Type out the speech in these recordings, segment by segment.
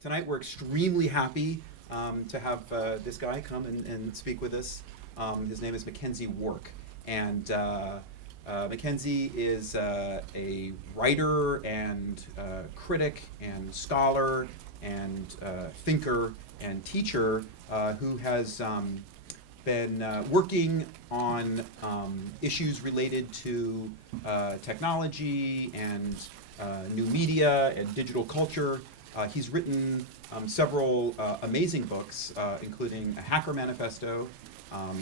Tonight we're extremely happy to have this guy come and speak with us. His name is McKenzie Wark, and McKenzie is a writer and critic and scholar and thinker and teacher who has been working on issues related to technology and new media and digital culture. He's written several amazing books, including A Hacker Manifesto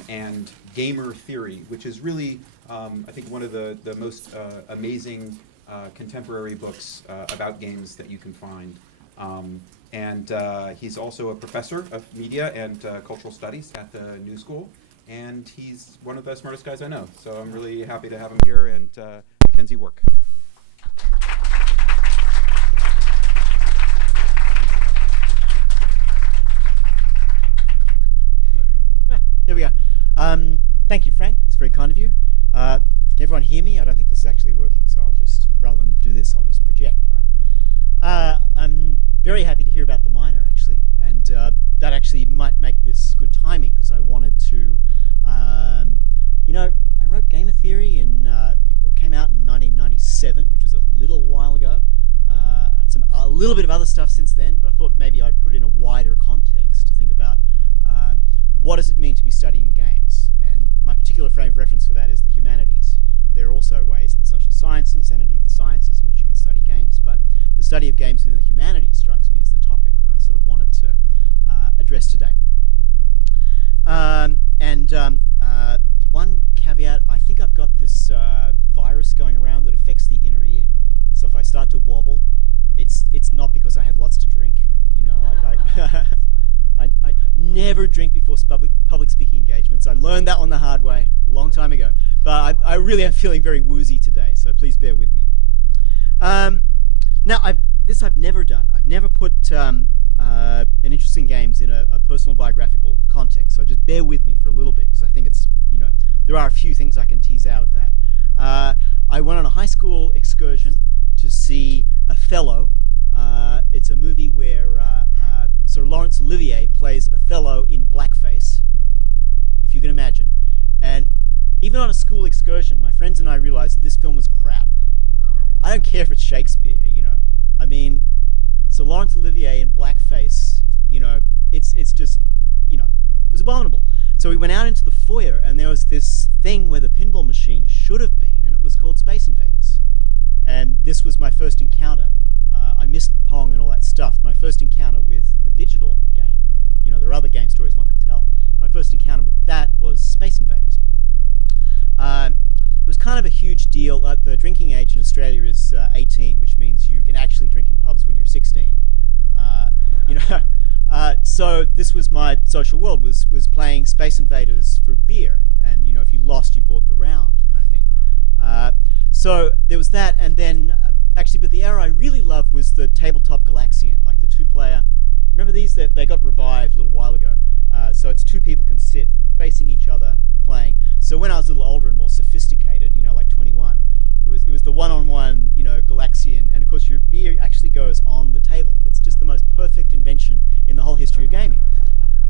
and Gamer Theory, which is really, I think, one of the most amazing contemporary books about games that you can find. And he's also a professor of media and cultural studies at the New School, and he's one of the smartest guys I know. So I'm really happy to have him here, and McKenzie Wark. There we go. Thank you, Frank. It's very kind of you. Can everyone hear me? I don't think this is actually working, so I'll just, rather than do this, I'll just project, right? I'm very happy to hear about the minor, actually, and that actually might make this good timing, because I wanted to, I wrote Gamer Theory it came out in 1997, which was a little while ago. And a little bit of other stuff since then, but I thought maybe I'd put it in a wider context to think about what does it mean to be studying games? And my particular frame of reference for that is the humanities. There are also ways in the social sciences and indeed the sciences in which you can study games, but the study of games within the humanities strikes me as the topic that I sort of wanted to address today. One caveat, I think I've got this virus going around that affects the inner ear. So if I start to wobble, it's not because I had lots to drink, I never drink before public speaking engagements. I learned that on the hard way a long time ago. But I really am feeling very woozy today, so please bear with me. Now, I've never done. I've never put an interest in games in a personal biographical context. So just bear with me for a little bit, because I think it's, there are a few things I can tease out of that. I went on a high school excursion to see Othello. It's a movie where Sir Laurence Olivier plays Othello in blackface, if you can imagine. And even on a school excursion, my friends and I realized that this film was crap. I don't care if it's Shakespeare, I mean, Sir Laurence Olivier in blackface, it's just, it was abominable. So we went out into the foyer, and there was this thing where the pinball machine should have been, and it was called Space Invaders. And this was my first encounter. I missed Pong and all that stuff. My first encounter with the digital game, there are other game stories one can tell. My first encounter with that was Space Invaders. It was kind of a huge deal. The drinking age in Australia is 18, which means you can actually drink in pubs when you're 16. So this was my social world, was playing Space Invaders for beer. And, if you lost, you bought the round kind of thing. So there was that, and then but the era I really loved was the tabletop Galaxian, like the two-player. Remember these? They got revived a little while ago. So it's two people can sit facing each other playing. So when I was a little older and more sophisticated, like 21, it was the one-on-one, Galaxian, and of course your beer actually goes on the table. It's just the most perfect invention in the whole history of gaming.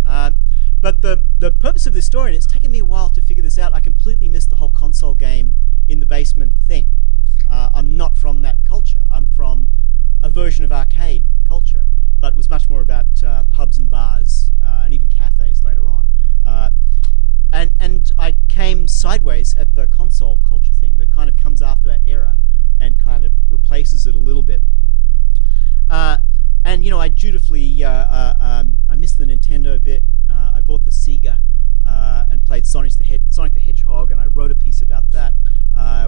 But the purpose of this story, and it's taken me a while to figure this out, I completely missed the whole console game in the basement thing. I'm not from that culture. I'm from a version of arcade culture, but it was much more about pubs and bars and even cafes later on. And I came sideways at the console culture thing that kind of comes after that era and kind of replaces it a little bit. I dutifully, I missed the Nintendo bit. I bought the Sega and played Sonic the Hedgehog, and I wrote a piece about that,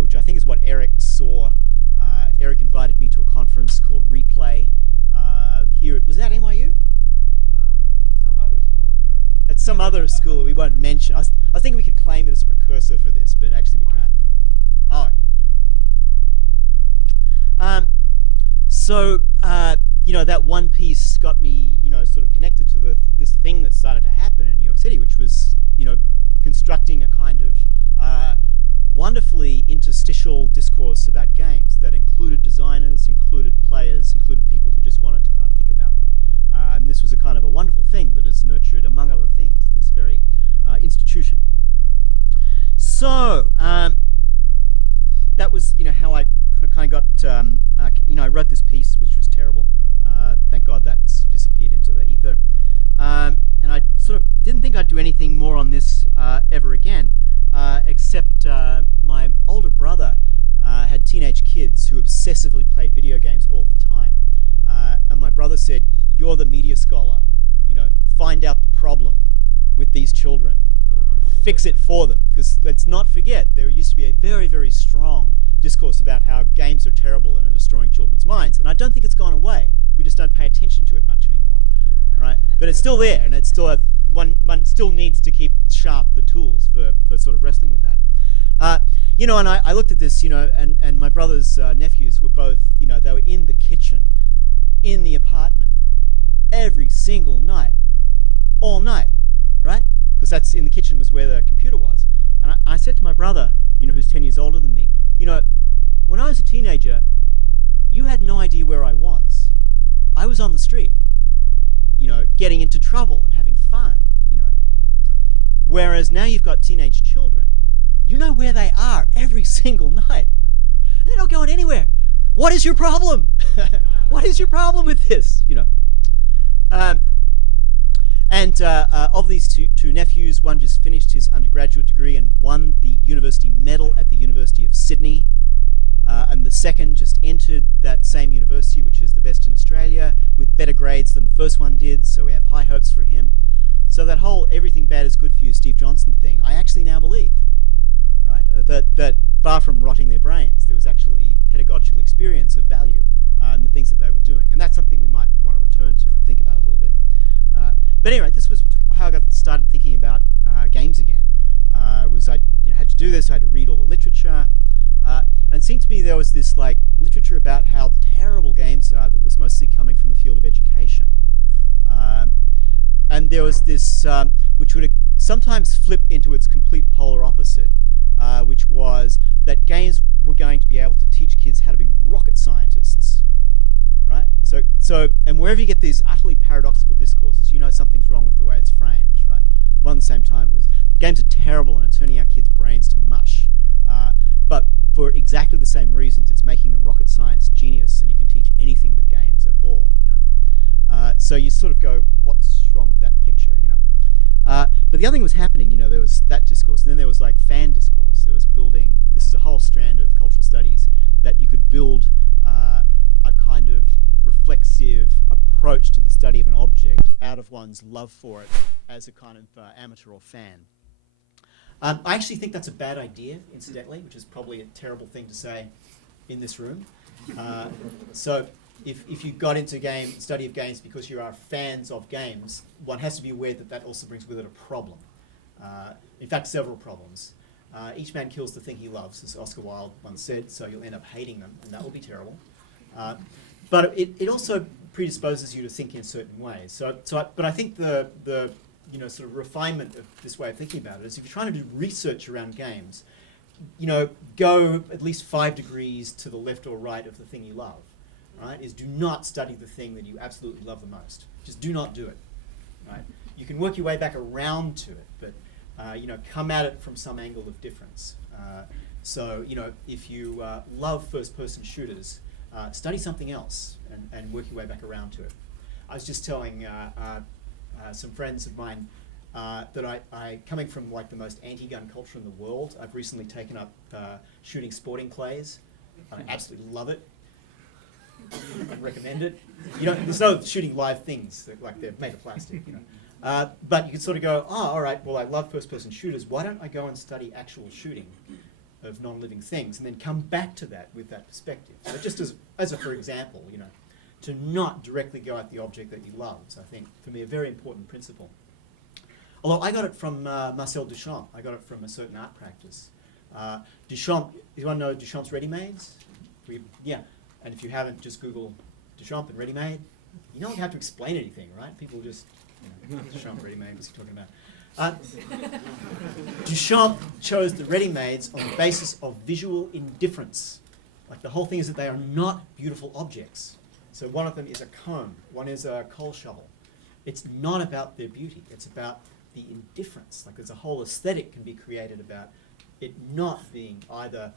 which I think is what Eric saw. Eric invited me to a conference called Replay here. Was that NYU? At some other school in New York City. At some other school we won't mention. I was thinking we could claim it as a precursor for this, but actually we can't. Oh, okay, yeah. That one piece got me, sort of connected to this thing that started to happen in New York City, which was, constructing a kind of wonderfully interstitial discourse about games that included designers, included players, included people who just wanted to kind of think about them. how I kind of got, I wrote this piece which was terrible. Thank God that's disappeared into the ether. And I sort of didn't think I'd do anything more on this ever again, except my older brother had teenage kids who obsessively played video games all the time. And my brother said, "You're the media scholar, find out the problem with these children, fix it for them." Because let's not forget, there used to be a very, very strong discourse about how games are terrible and are destroying children's minds. And I don't think it's gone away. We just don't pay attention to it much anymore, right? But it's still there, and it's still one still needs to keep sharp the tools for sort of wrestling with that. And I looked at this, and my brother's nephews were both, they were in the kitchen, in the apartment, every single night, all night, right? Because that's in the kitchen was where the computer was. And I said to my brother, who's 10 years older than me, when I was a teenager, you had no idea where I was. I was on the street, getting into trouble and having fun, Whereas now you've got teenage children. You know where they are every single night. They're not going anywhere. What is your problem? What is your problem with this? Of these two nephews, one just finished his undergraduate degree and won the university medal at the University of Sydney. And the second just entered that same university, which is the best in Australia, with better grades than the first one did, so we have high hopes for him. So that whole everything bad is good for you, Steve Johnson thing, I actually now believe, right? That far from rotting their brains, there was actually pedagogical experience of value in the things that they were doing. And that's something we might want to return to and think about a little bit. But anyway, this was how I got started thinking about games again. I had to do this, I had to read all the literature. And it seemed to me there was this literature about how terrible games are that was mostly coming from the field of education. And there was this, which would sometimes flip into its complete polar opposite, which was that games were going to be able to teach kids how to be rocket scientists, right? And wherever you get these utterly paradoxical discourses, something's wrong with the way it's framed, right? But at the same time, games are terrible and are turning our kids' brains to mush. But for exactly the same reasons, it's making them rocket science genius, and you can teach anything with games at all, So you sort of go, what's wrong with that picture, But the other thing was happening, there was that discourse, and then there was fan discourse. There was building, this is a whole strand of cultural studies, that you could build a kind of reflexive approach to the study of an object out of one's love for it as a kind of amateur or fan. I actually think that's a bad idea, incidentally, which is probably a terrible thing to say in this room. So if you got into study of games because you are fans of games, one has to be aware that also brings with it a problem. In fact, several problems. Each man kills the thing he loves, as Oscar Wilde once said, so you'll end up hating them, and that will be terrible. But it also predisposes you to think in certain ways. But I think the sort of refinement of this way of thinking about it is if you're trying to do research around games, go at least 5 degrees to the left or right of the thing you love, right? Do not study the thing that you absolutely love the most. Just do not do it, right? You can work your way back around to it, but, come at it from some angle of difference. If you love first-person shooters, study something else and work your way back around to it. I was just telling some friends of mine that I coming from the most anti-gun culture in the world, I've recently taken up shooting sporting clays. I absolutely love it. I recommend it. There's no shooting live things they're made of plastic. But you can sort of go, all right. Well, I love first-person shooters. Why don't I go and study actual shooting of non-living things, and then come back to that with that perspective? So just as a for example, to not directly go at the object that you love is, I think, for me, a very important principle. Although I got it from Marcel Duchamp. I got it from a certain art practice. Duchamp, you want to know Duchamp's ready-mades? Yeah. And if you haven't, just Google Duchamp and ready-made. You don't have to explain anything, right? People just, Duchamp ready-made, what's he talking about? Duchamp chose the ready-mades on the basis of visual indifference. The whole thing is that they are not beautiful objects. So one of them is a comb, one is a coal shovel. It's not about their beauty, it's about the indifference. There's a whole aesthetic can be created about it not being either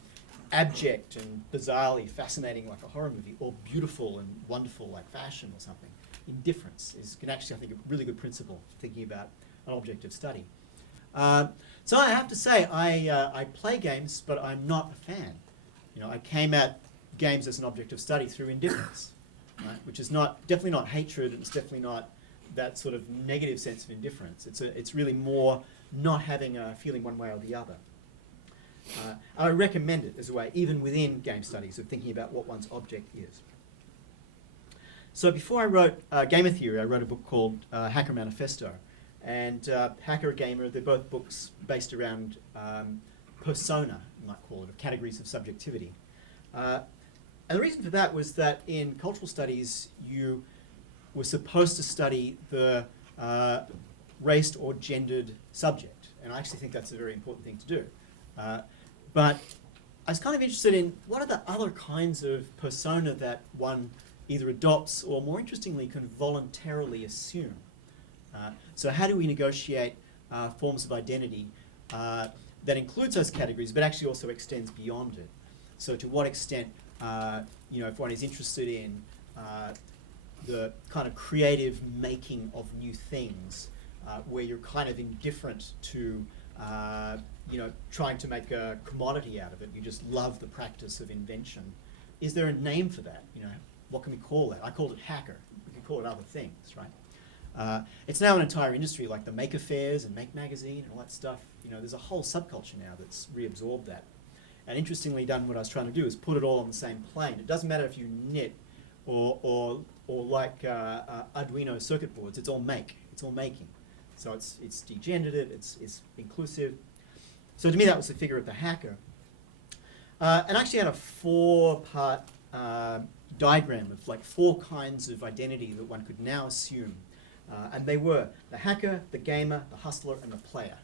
abject and bizarrely fascinating like a horror movie, or beautiful and wonderful like fashion or something. Indifference can actually, I think, a really good principle for thinking about an object of study. So I have to say, I play games, but I'm not a fan. I came at games as an object of study through indifference, right? Which is definitely not hatred, and it's definitely not that sort of negative sense of indifference. It's really more not having a feeling one way or the other. I recommend it as a way, even within game studies, of thinking about what one's object is. So before I wrote Gamer Theory, I wrote a book called Hacker Manifesto. And Hacker, Gamer, they're both books based around persona, you might call it, of categories of subjectivity. And the reason for that was that in cultural studies, you were supposed to study the raced or gendered subject. And I actually think that's a very important thing to do. But I was kind of interested in what are the other kinds of persona that one either adopts or, more interestingly, can voluntarily assume. So how do we negotiate forms of identity that includes those categories but actually also extends beyond it? So to what extent, if one is interested in the kind of creative making of new things, where you're kind of indifferent to trying to make a commodity out of it, you just love the practice of invention. Is there a name for that? What can we call that? I called it hacker. We could call it other things, right? It's now an entire industry, like the Maker Fairs and Make Magazine and all that stuff. There's a whole subculture now that's reabsorbed that. And interestingly done, what I was trying to do is put it all on the same plane. It doesn't matter if you knit or like Arduino circuit boards. It's all make. It's all making. So it's degenerative. It's inclusive. So to me, that was the figure of the hacker. And I actually had a 4-part diagram of like 4 kinds of identity that one could now assume. And they were the hacker, the gamer, the hustler, and the player.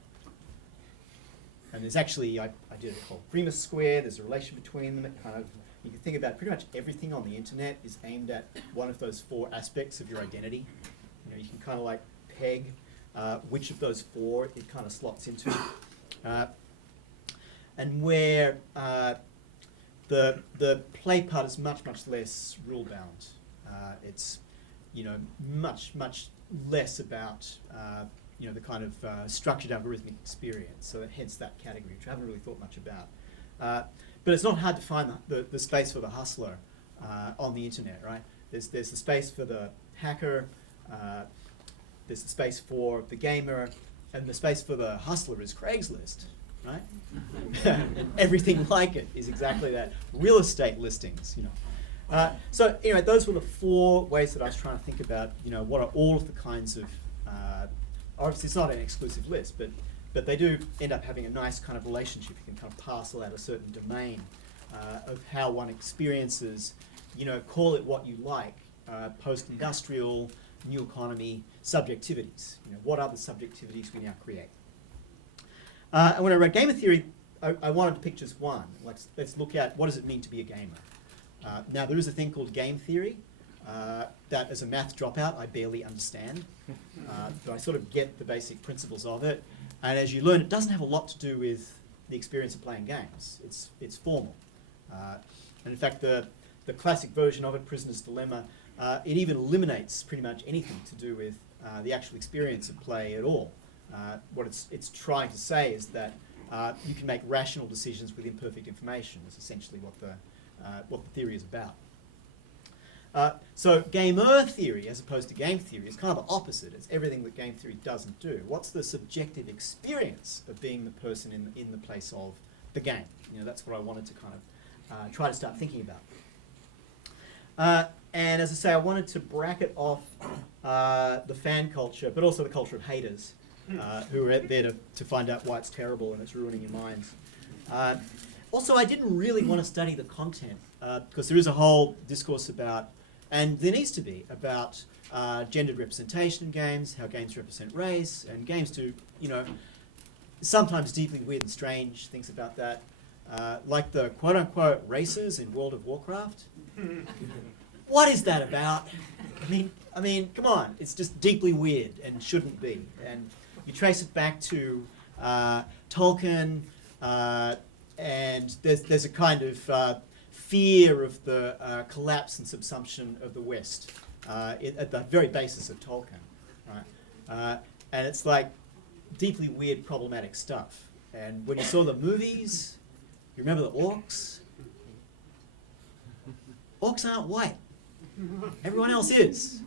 And there's actually, I did it called Primus Square. There's a relation between them. It kind of, you can think about pretty much everything on the internet is aimed at one of those 4 aspects of your identity. You can kind of like peg which of those 4 it kind of slots into. And where the play part is much, much less rule-bound. It's, much, much less about, the kind of structured algorithmic experience. So hence that category, which I haven't really thought much about. But it's not hard to find the space for the hustler on the internet, right? There's the space for the hacker, there's the space for the gamer, and the space for the hustler is Craigslist, right? And everything like it is exactly that. Real estate listings, So anyway, those were the 4 ways that I was trying to think about, what are all of the kinds of, obviously it's not an exclusive list, but they do end up having a nice kind of relationship. You can kind of parcel out a certain domain of how one experiences, call it what you like, post-industrial, new economy subjectivities. What are the subjectivities we now create? And when I wrote Gamer Theory, I wanted to pick just one. Let's look at what does it mean to be a gamer. Now there is a thing called game theory that as a math dropout I barely understand, but I sort of get the basic principles of it. And as you learn, it doesn't have a lot to do with the experience of playing games. It's formal. And in fact, the classic version of it, Prisoner's Dilemma, it even eliminates pretty much anything to do with the actual experience of play at all. What it's trying to say is that you can make rational decisions with imperfect information. Is essentially what the theory is about. So gamer theory, as opposed to game theory, is kind of the opposite. It's everything that game theory doesn't do. What's the subjective experience of being the person in the place of the game? That's what I wanted to kind of try to start thinking about. And as I say, I wanted to bracket off the fan culture, but also the culture of haters, who are there to find out why it's terrible and it's ruining your minds. Also, I didn't really want to study the content, because there is a whole discourse about, and there needs to be, about gendered representation in games, how games represent race, and games do, sometimes deeply weird and strange things about that, like the quote-unquote races in World of Warcraft. What is that about? I mean, come on, it's just deeply weird and shouldn't be. And you trace it back to Tolkien, and there's a kind of fear of the collapse and subsumption of the West at the very basis of Tolkien, right? And it's like deeply weird, problematic stuff. And when you saw the movies, you remember the orcs? Orcs aren't white. Everyone else is.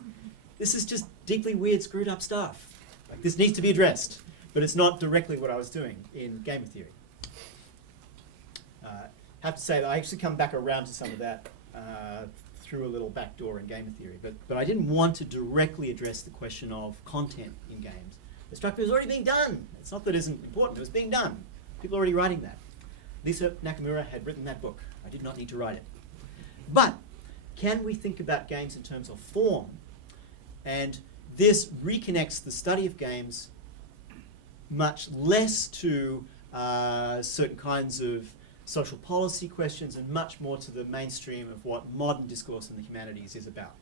This is just deeply weird, screwed up stuff. Like, this needs to be addressed, but it's not directly what I was doing in game theory. Have to say that I actually come back around to some of that through a little back door in game theory, but I didn't want to directly address the question of content in games. The structure was already being done. It's not that it isn't important, it was being done. People are already writing that. Lisa Nakamura had written that book. I did not need to write it. But can we think about games in terms of form? And this reconnects the study of games much less to certain kinds of social policy questions and much more to the mainstream of what modern discourse in the humanities is about.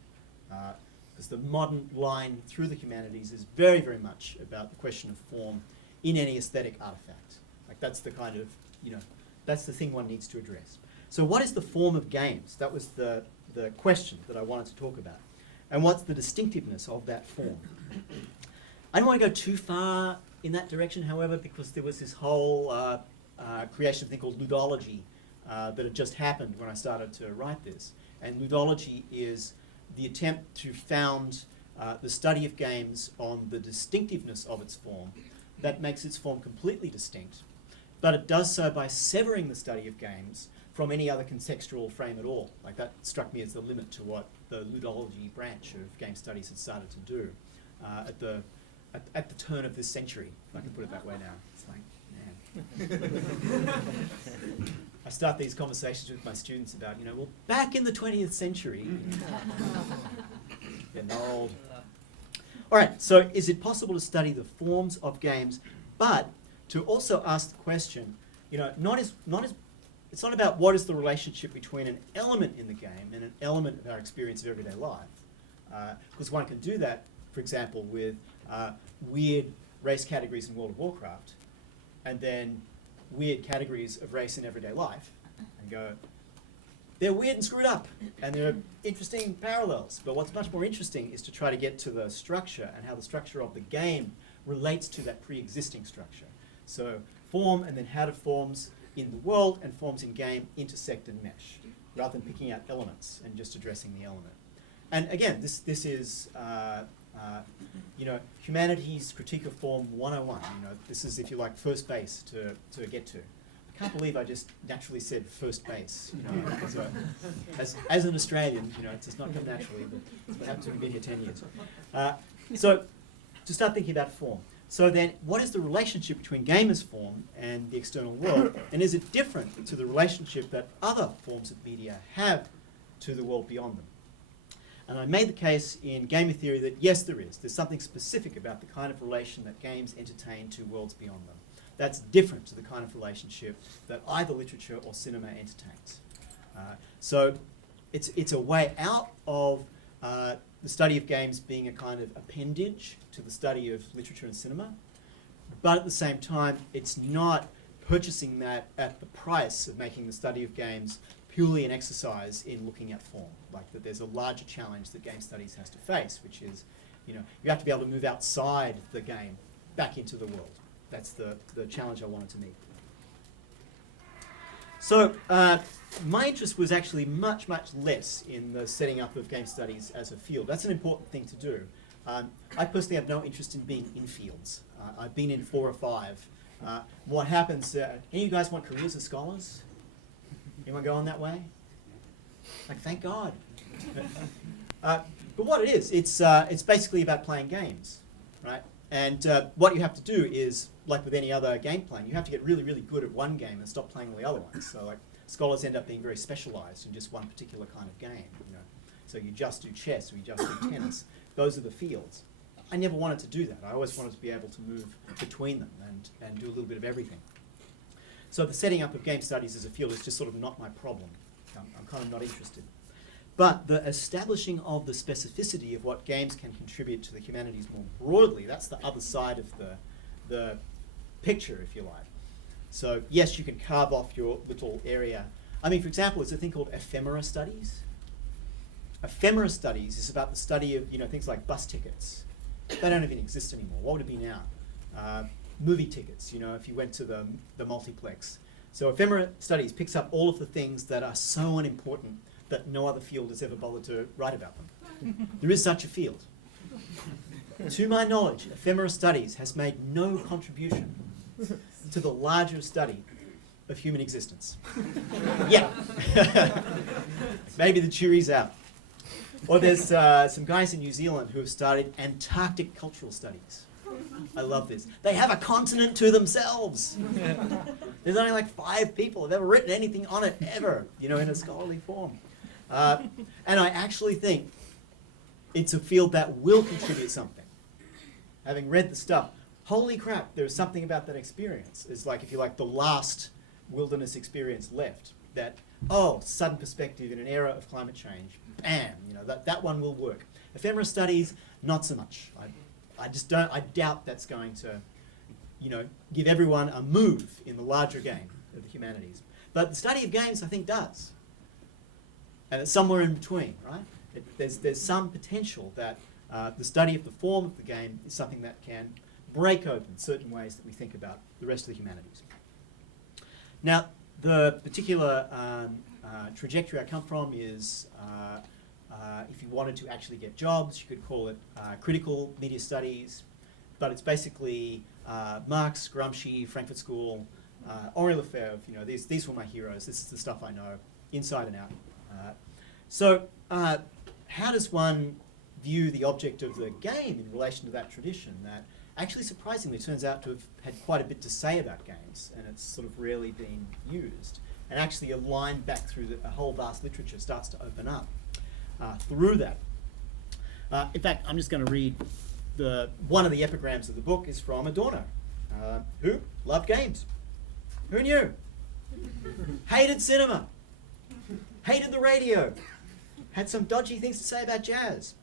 Because the modern line through the humanities is very, very much about the question of form in any aesthetic artifact. Like, that's the kind of, that's the thing one needs to address. So what is the form of games? That was the question that I wanted to talk about. And what's the distinctiveness of that form? I don't want to go too far in that direction, however, because there was this whole creation of a thing called Nude Ology that had just happened when I started to write this. And Nude Ology is the attempt to found the study of games on the distinctiveness of its form that makes its form completely distinct, but it does so by severing the study of games from any other contextual frame at all. Like, that struck me as the limit to what the ludology branch of game studies had started to do at the turn of this century, if I can put it that way now. It's like, man. I start these conversations with my students about, well, back in the 20th century. Getting old. All right, so is it possible to study the forms of games, but to also ask the question, it's not about what is the relationship between an element in the game and an element of our experience of everyday life. Because one can do that, for example, with weird race categories in World of Warcraft, and then weird categories of race in everyday life, and go, they're weird and screwed up, and there are interesting parallels. But what's much more interesting is to try to get to the structure and how the structure of the game relates to that pre-existing structure. So form, and then how do forms in the world and forms in game intersect and mesh, rather than picking out elements and just addressing the element. And again, this is humanities critique of form 101. This is, if you like, first base to get to. I can't believe I just naturally said first base. As an Australian, it's just not come naturally, but it's happened to have been here 10 years. So to start thinking about form. So then, what is the relationship between game as form and the external world? And is it different to the relationship that other forms of media have to the world beyond them? And I made the case in game theory that yes, there is. There's something specific about the kind of relation that games entertain to worlds beyond them. That's different to the kind of relationship that either literature or cinema entertains. So it's a way out of the study of games being a kind of appendage to the study of literature and cinema, but at the same time, it's not purchasing that at the price of making the study of games purely an exercise in looking at form. Like, that there's a larger challenge that game studies has to face, which is, you have to be able to move outside the game back into the world. That's the challenge I wanted to meet. So my interest was actually much, much less in the setting up of game studies as a field. That's an important thing to do. I personally have no interest in being in fields. I've been in 4 or 5. What happens, any of you guys want careers as scholars? Anyone going that way? Like, thank God. But what it is, it's basically about playing games, right? And what you have to do is, like with any other game playing, you have to get really, really good at one game and stop playing all the other ones. So, like, scholars end up being very specialized in just one particular kind of game. So you just do chess or you just do tennis. Those are the fields. I never wanted to do that. I always wanted to be able to move between them and do a little bit of everything. So the setting up of game studies as a field is just sort of not my problem. I'm kind of not interested. But the establishing of the specificity of what games can contribute to the humanities more broadly, that's the other side of the picture, if you like. So yes, you can carve off your little area. I mean, for example, there's a thing called ephemera studies. Ephemera studies is about the study of, things like bus tickets. They don't even exist anymore. What would it be now? Movie tickets, if you went to the multiplex. So ephemera studies picks up all of the things that are so unimportant that no other field has ever bothered to write about them. There is such a field. To my knowledge, ephemera studies has made no contribution to the larger study of human existence. Yeah. Maybe the jury's out. Or there's some guys in New Zealand who have started Antarctic cultural studies. I love this. They have a continent to themselves. There's only like 5 people who've ever written anything on it ever, in a scholarly form. And I actually think it's a field that will contribute something. Having read the stuff, holy crap, there's something about that experience. It's like, if you like, the last wilderness experience left. That, sudden perspective in an era of climate change. Bam, that one will work. Ephemera studies, not so much. I doubt that's going to, give everyone a move in the larger game of the humanities. But the study of games, I think, does. And it's somewhere in between, right? There's some potential that the study of the form of the game is something that can break open certain ways that we think about the rest of the humanities. Now, the particular trajectory I come from is, if you wanted to actually get jobs, you could call it critical media studies, but it's basically Marx, Gramsci, Frankfurt School, Henri Lefebvre. These were my heroes. This is the stuff I know, inside and out. So, how does one view the object of the game in relation to that tradition that actually surprisingly turns out to have had quite a bit to say about games, and it's sort of rarely been used? And actually a line back through a whole vast literature starts to open up through that. In fact, I'm just going to read one of the epigrams of the book is from Adorno, who loved games. Who knew? Hated cinema. Hated the radio. Had some dodgy things to say about jazz.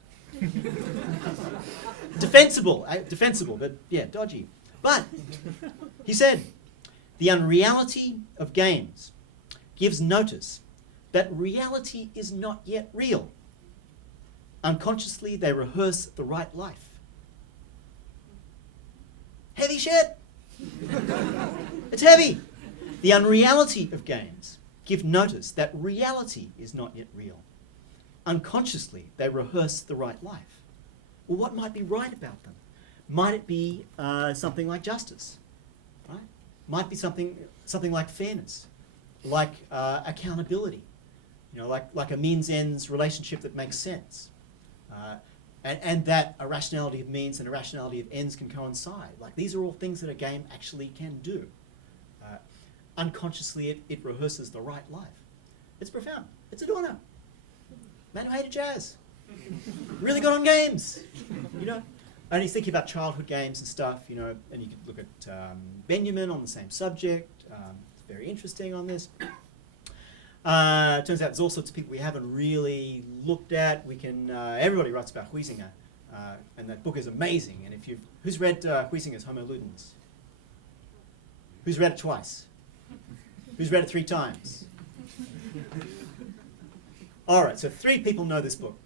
Defensible, but yeah, dodgy. But he said, the unreality of games gives notice that reality is not yet real. Unconsciously, they rehearse the right life. Heavy shit. It's heavy. The unreality of games give notice that reality is not yet real. Unconsciously, they rehearse the right life. Well, what might be right about them? Might it be something like justice? Right? Might be something like fairness, like accountability. Like a means-ends relationship that makes sense. And that a rationality of means and a rationality of ends can coincide. Like, these are all things that a game actually can do. Unconsciously, it rehearses the right life. It's profound. It's Adorno. Man who hated jazz. Really good on games. And he's thinking about childhood games and stuff, and you could look at Benjamin on the same subject. It's very interesting on this. Turns out there's all sorts of people we haven't really looked at. Everybody writes about Huizinga, and that book is amazing. And who's read Huizinga's Homo Ludens? Who's read it twice? Who's read it 3 times? All right, so 3 people know this book.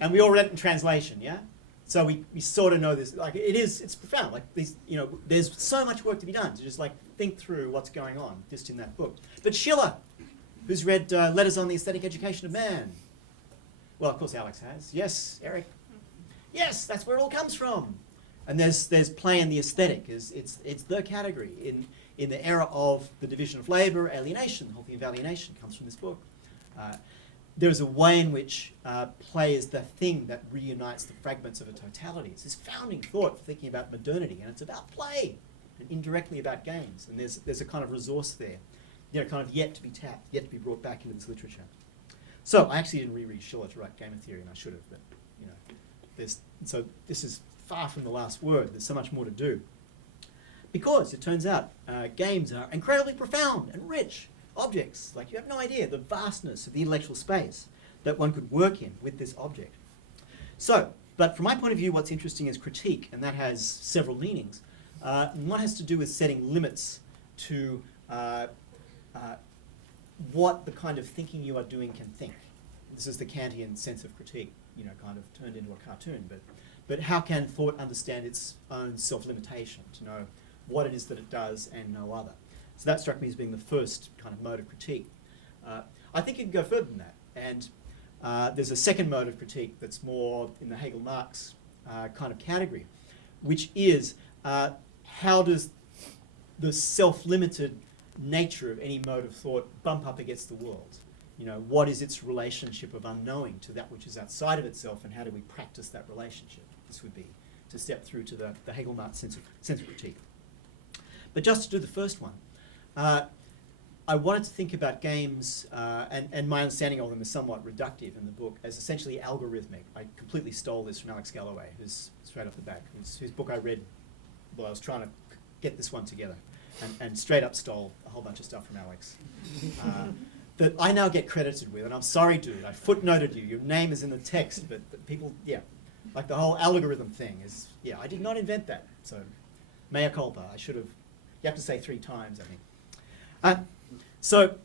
And we all read it in translation, yeah? So we sort of know this. Like, it's profound. Like, there's so much work to be done to just think through what's going on just in that book. But Schiller, who's read Letters on the Aesthetic Education of Man? Well, of course Alex has. Yes, Eric. Yes, that's where it all comes from. And there's play in the aesthetic. It's the category in the era of the division of labour, alienation. The whole thing of alienation comes from this book. There's a way in which play is the thing that reunites the fragments of a totality. It's this founding thought for thinking about modernity, and it's about play, and indirectly about games. And there's a kind of resource there, kind of yet to be tapped, yet to be brought back into this literature. So I actually didn't reread Schiller to write Game Theory, and I should have, but so this is far from the last word. There's so much more to do. Because it turns out games are incredibly profound and rich objects. Like, you have no idea the vastness of the intellectual space that one could work in with this object. So, but from my point of view, what's interesting is critique, and that has several meanings. One has to do with setting limits to what the kind of thinking you are doing can think. This is the Kantian sense of critique, kind of turned into a cartoon. But how can thought understand its own self-limitation, to know what it is that it does and no other? So that struck me as being the first kind of mode of critique. I think you can go further than that. And there's a second mode of critique that's more in the Hegel-Marx kind of category, which is how does the self-limited nature of any mode of thought bump up against the world? What is its relationship of unknowing to that which is outside of itself, and how do we practice that relationship? This would be to step through to the Hegel-Marx sense of critique. But just to do the first one, I wanted to think about games, and my understanding of them is somewhat reductive in the book, as essentially algorithmic. I completely stole this from Alex Galloway, who's straight off the back, whose book I read while I was trying to get this one together, and straight up stole a whole bunch of stuff from Alex. That I now get credited with, and I'm sorry, dude, I footnoted you. Your name is in the text, but people, like the whole algorithm thing is, I did not invent that. So, mea culpa. You have to say 3 times, I think. So,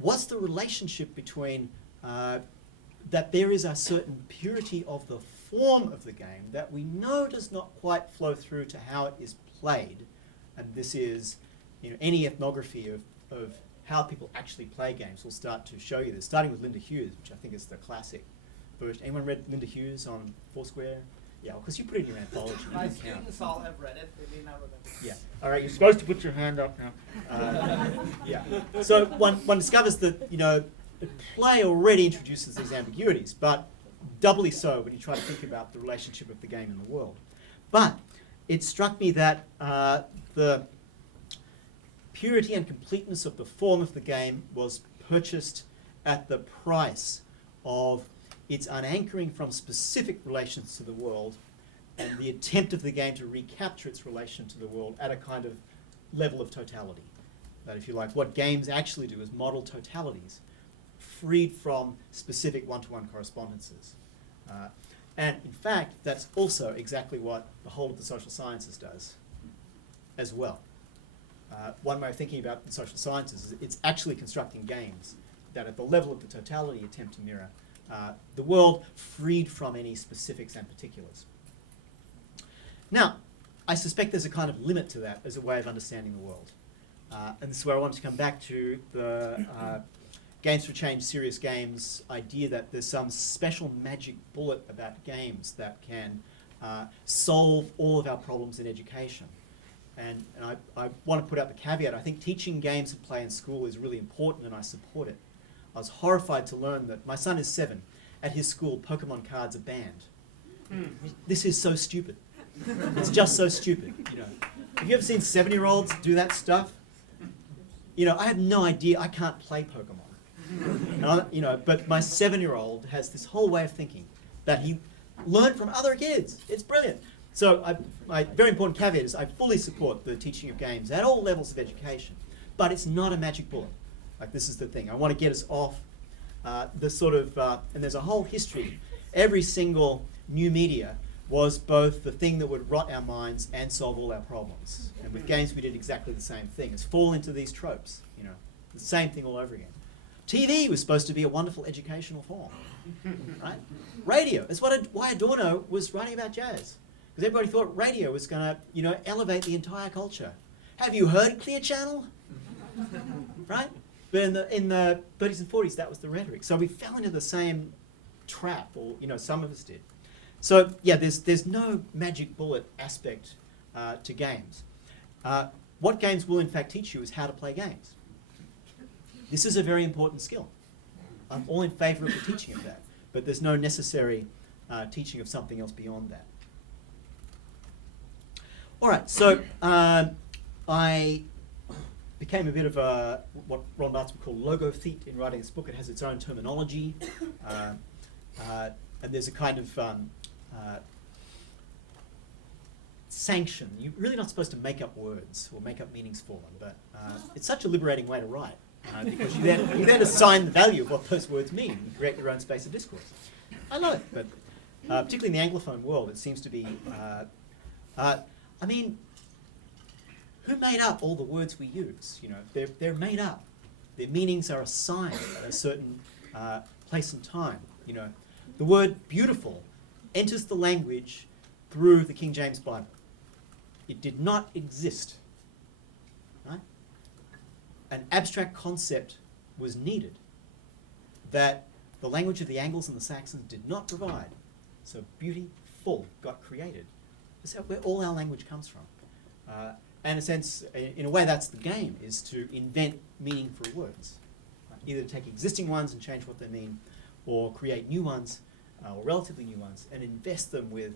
what's the relationship between that there is a certain purity of the form of the game that we know does not quite flow through to how it is played, and this is, any ethnography of how people actually play games will start to show you this, starting with Linda Hughes, which I think is the classic version. Anyone read Linda Hughes on Foursquare? Yeah, because you put it in your anthology. My students all have read it. They may not remember. Yeah. All right, you're supposed to put your hand up now. Yeah. So one discovers that, play already introduces these ambiguities, but doubly so when you try to think about the relationship of the game in the world. But it struck me that the purity and completeness of the form of the game was purchased at the price of its unanchoring from specific relations to the world, and the attempt of the game to recapture its relation to the world at a kind of level of totality. That, if you like, what games actually do is model totalities freed from specific one-to-one correspondences. And in fact, that's also exactly what the whole of the social sciences does as well. One way of thinking about the social sciences is it's actually constructing games that at the level of the totality attempt to mirror the world freed from any specifics and particulars. Now, I suspect there's a kind of limit to that as a way of understanding the world. And this is where I want to come back to the Games for Change serious games idea that there's some special magic bullet about games that can solve all of our problems in education. And I want to put out the caveat. I think teaching games of play in school is really important, and I support it. I was horrified to learn that my son is 7. At his school, Pokemon cards are banned. This is so stupid. It's just so stupid. Have you ever seen 7-year-olds do that stuff? I have no idea. I can't play Pokemon. But my 7-year-old has this whole way of thinking that he learned from other kids. It's brilliant. So my very important caveat is I fully support the teaching of games at all levels of education, but it's not a magic bullet. Like, this is the thing. I want to get us off the sort of, and there's a whole history. Every single new media was both the thing that would rot our minds and solve all our problems. And with games, we did exactly the same thing. It's fall into these tropes, the same thing all over again. TV was supposed to be a wonderful educational form, right? Radio. It's why Adorno was writing about jazz. Because everybody thought radio was going to, elevate the entire culture. Have you heard Clear Channel? Right? But in the 30s and 40s, that was the rhetoric. So we fell into the same trap, or some of us did. So yeah, there's no magic bullet aspect to games. What games will in fact teach you is how to play games. This is a very important skill. I'm all in favour of the teaching of that, but there's no necessary teaching of something else beyond that. All right, so I became a bit of a, what Ron Barthes would call logophete in writing this book. It has its own terminology, and there's a kind of sanction. You're really not supposed to make up words or make up meanings for them, but it's such a liberating way to write, because you then assign the value of what those words mean. You create your own space of discourse. I love it, but particularly in the Anglophone world, it seems to be, who made up all the words we use? You know, they're made up. Their meanings are assigned at a certain place and time. You know, the word beautiful enters the language through the King James Bible. It did not exist. Right? An abstract concept was needed that the language of the Angles and the Saxons did not provide. So beautiful got created. That's where all our language comes from. And in a sense, in a way, that's the game, is to invent meaning for words. Either to take existing ones and change what they mean, or create new ones, or relatively new ones, and invest them with,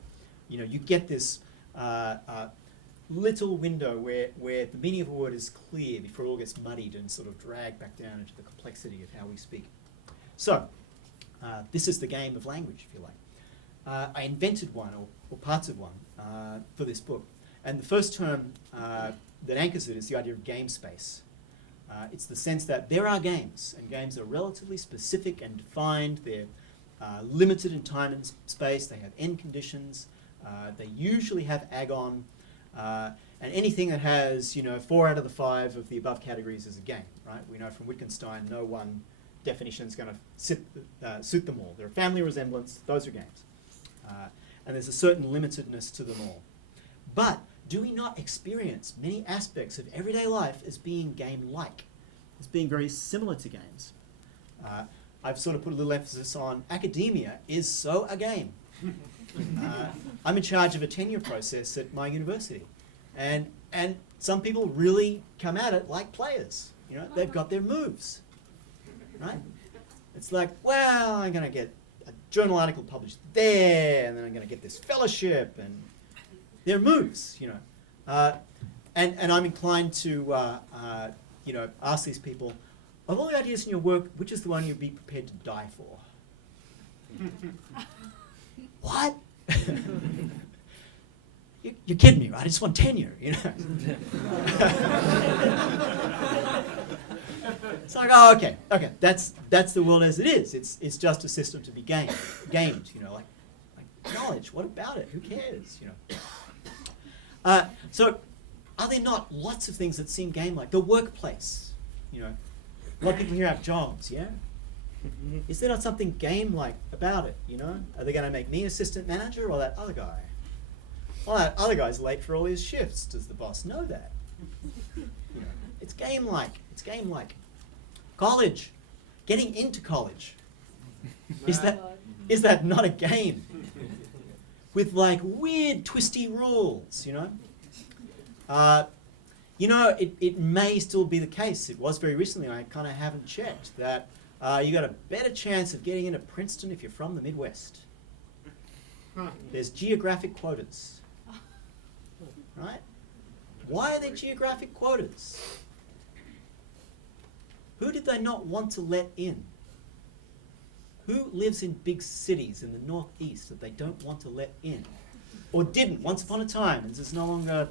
you know, you get this little window where the meaning of a word is clear before it all gets muddied and sort of dragged back down into the complexity of how we speak. So, this is the game of language, if you like. I invented one, or parts of one, for this book. And the first term that anchors it is the idea of game space. It's the sense that there are games, and games are relatively specific and defined. They're limited in time and space. They have end conditions. They usually have agon. And anything that has, you know, 4 out of the 5 of the above categories is a game, right? We know from Wittgenstein no one definition is going to suit them all. They're a family resemblance. Those are games. And there's a certain limitedness to them all. But do we not experience many aspects of everyday life as being game-like, as being very similar to games? I've sort of put a little emphasis on academia is so a game. I'm in charge of a tenure process at my university, and some people really come at it like players. You know, they've got their moves, right? It's like, well, I'm going to get a journal article published there, and then I'm going to get this fellowship, and their moves, you know. And I'm inclined to, you know, ask these people, of all the ideas in your work, which is the one you'd be prepared to die for? What? You're kidding me, right? I just want tenure, you know. It's like, oh, okay, that's the world as it is. It's just a system to be gamed, you know, like knowledge. What about it? Who cares, you know? So, are there not lots of things that seem game-like? The workplace, you know. A lot of people here have jobs, yeah? Is there not something game-like about it, you know? Are they going to make me assistant manager or that other guy? Well, that other guy's late for all his shifts. Does the boss know that? You know, it's game-like. It's game-like. College. Getting into college. Is that not a game? With like weird twisty rules, you know? You know, it may still be the case. It was very recently, I kind of haven't checked, that you got a better chance of getting into Princeton if you're from the Midwest. There's geographic quotas. Right? Why are there geographic quotas? Who did they not want to let in? Who lives in big cities in the Northeast that they don't want to let in? Or didn't once upon a time, and is no longer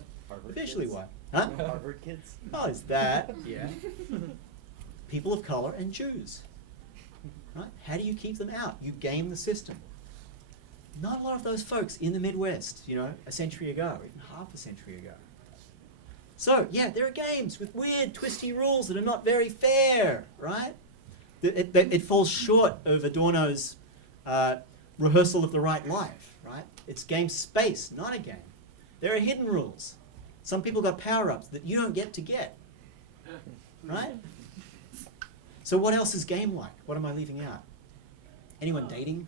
officially why? Huh? Harvard kids. Oh, is that? Yeah. People of color and Jews. Right? How do you keep them out? You game the system. Not a lot of those folks in the Midwest, you know, a century ago, even half a century ago. So, yeah, there are games with weird, twisty rules that are not very fair, right? It falls short of Adorno's rehearsal of the right life, right? It's game space, not a game. There are hidden rules. Some people got power-ups that you don't get to get, right? So what else is game-like? What am I leaving out? Anyone dating?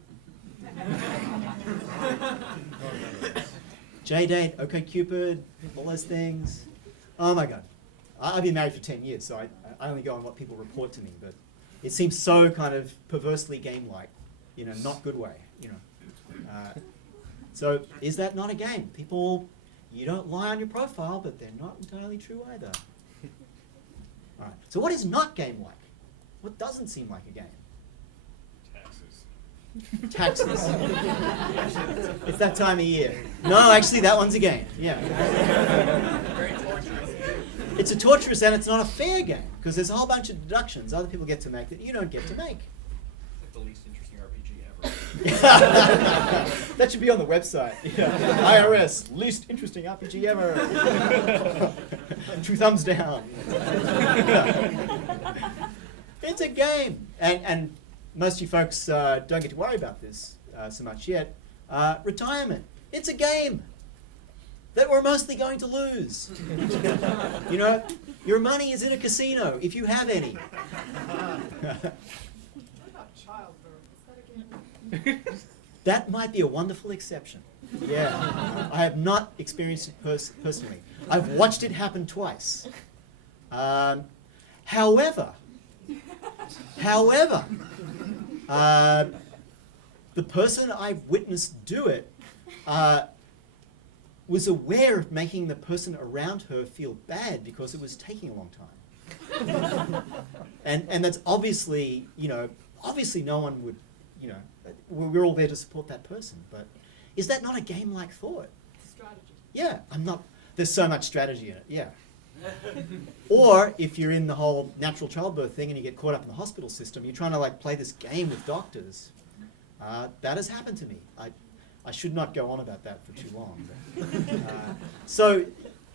J-Date, OkCupid, all those things. Oh my God. I've been married for 10 years, so I only go on what people report to me, but it seems so kind of perversely game-like, you know, not good way, you know. So is that not a game? People, you don't lie on your profile, but they're not entirely true either. All right. So what is not game-like? What doesn't seem like a game? Taxes. It's that time of year. No, actually, that one's a game. Yeah. Very torturous. It's a torturous and it's not a fair game because there's a whole bunch of deductions other people get to make that you don't get to make. It's like the least interesting RPG ever. That should be on the website. IRS, least interesting RPG ever. 2 thumbs down. It's a game. And most of you folks don't get to worry about this so much yet. Retirement. It's a game that we're mostly going to lose. Your money is in a casino, if you have any. What about childbirth? Is that a game? That might be a wonderful exception. Yeah. I have not experienced it personally. I've watched it happen twice. However, the person I've witnessed do it was aware of making the person around her feel bad because it was taking a long time. and that's obviously, obviously no one would, we're all there to support that person, but is that not a game-like thought? Strategy. Yeah, there's so much strategy in it, yeah. Or if you're in the whole natural childbirth thing and you get caught up in the hospital system, you're trying to play this game with doctors. That has happened to me. I should not go on about that for too long. So,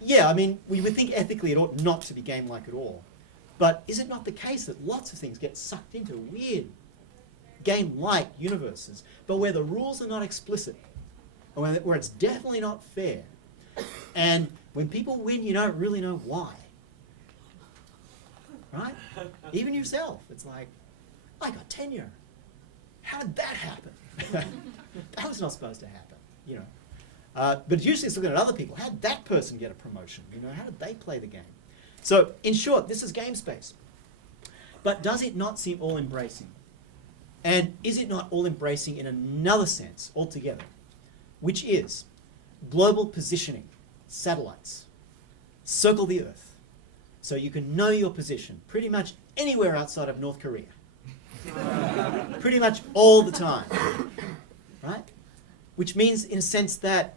yeah, we would think ethically it ought not to be game-like at all. But is it not the case that lots of things get sucked into weird game-like universes, but where the rules are not explicit, or where it's definitely not fair, and when people win, you don't really know why, right? Even yourself, it's like, I got tenure. How did that happen? That was not supposed to happen, But usually it's looking at other people. How did that person get a promotion? How did they play the game? So, in short, this is game space. But does it not seem all-embracing? And is it not all-embracing in another sense altogether, which is global positioning, satellites, circle the Earth, so you can know your position pretty much anywhere outside of North Korea. Pretty much all the time, right? Which means, in a sense, that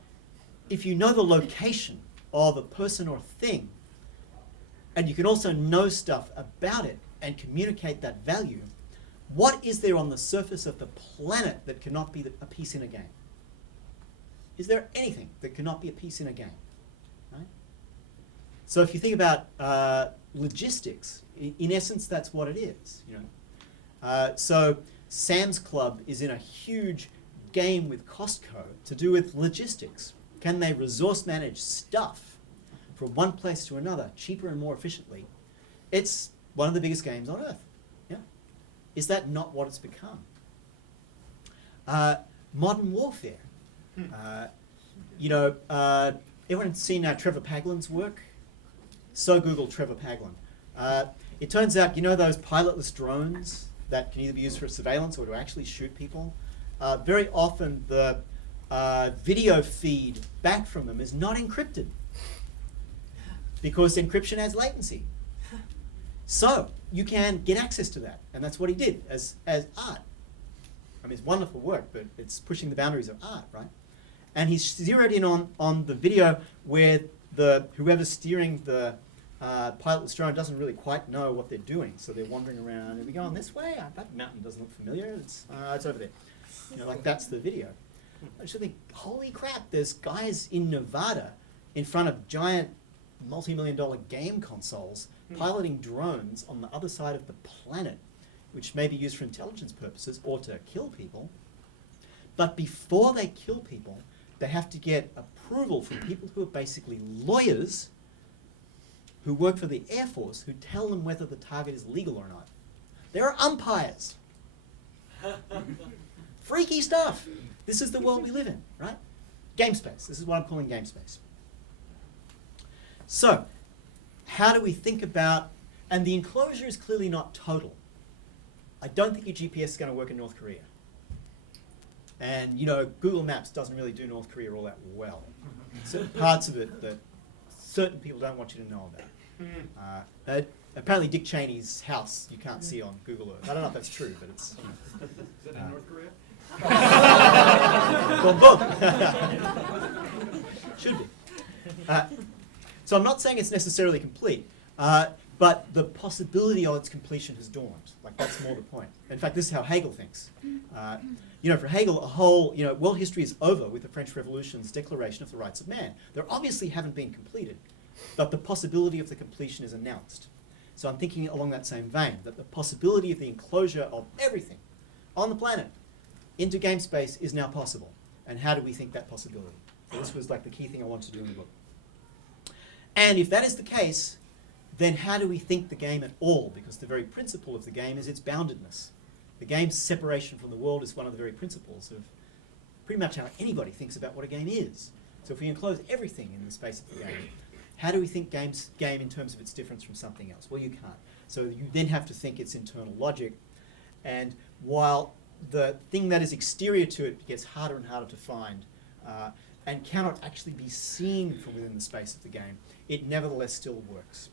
if you know the location of a person or thing, and you can also know stuff about it and communicate that value, what is there on the surface of the planet that cannot be a piece in a game? Is there anything that cannot be a piece in a game? Right? So if you think about logistics, in essence, that's what it is. So Sam's Club is in a huge game with Costco to do with logistics. Can they resource manage stuff from one place to another cheaper and more efficiently? It's one of the biggest games on Earth. Yeah? Is that not what it's become? Modern warfare. Everyone seen Trevor Paglen's work? So Google Trevor Paglen. It turns out, those pilotless drones that can either be used for surveillance or to actually shoot people? Very often the video feed back from them is not encrypted because encryption has latency. So you can get access to that, and that's what he did as art. It's wonderful work, but it's pushing the boundaries of art, right? And he's zeroed in on the video where whoever's steering the pilotless drone doesn't really quite know what they're doing, so they're wandering around. Are we going this way? That mountain doesn't look familiar. It's over there. That's the video. I just think, holy crap! There's guys in Nevada in front of giant multi-million-dollar game consoles piloting drones on the other side of the planet, which may be used for intelligence purposes or to kill people. But before they kill people, they have to get approval from people who are basically lawyers who work for the Air Force who tell them whether the target is legal or not. There are umpires. Freaky stuff. This is the world we live in, right? Game space. This is what I'm calling game space. So, how do we think about, and the enclosure is clearly not total. I don't think your GPS is going to work in North Korea. And, Google Maps doesn't really do North Korea all that well. Certain parts of it that certain people don't want you to know about. Apparently Dick Cheney's house you can't see on Google Earth. I don't know if that's true, but it's... Is that in North Korea? Boom, boom. Should be. So I'm not saying it's necessarily complete. but the possibility of its completion has dawned. Like, that's more the point. In fact, this is how Hegel thinks. For Hegel, world history is over with the French Revolution's Declaration of the Rights of Man. They obviously haven't been completed, but the possibility of the completion is announced. So I'm thinking along that same vein, that the possibility of the enclosure of everything on the planet into game space is now possible. And how do we think that possibility? So this was like the key thing I wanted to do in the book. And if that is the case, then how do we think the game at all? Because the very principle of the game is its boundedness. The game's separation from the world is one of the very principles of pretty much how anybody thinks about what a game is. So if we enclose everything in the space of the game, how do we think game in terms of its difference from something else? Well, you can't. So you then have to think its internal logic. And while the thing that is exterior to it gets harder and harder to find and cannot actually be seen from within the space of the game, it nevertheless still works.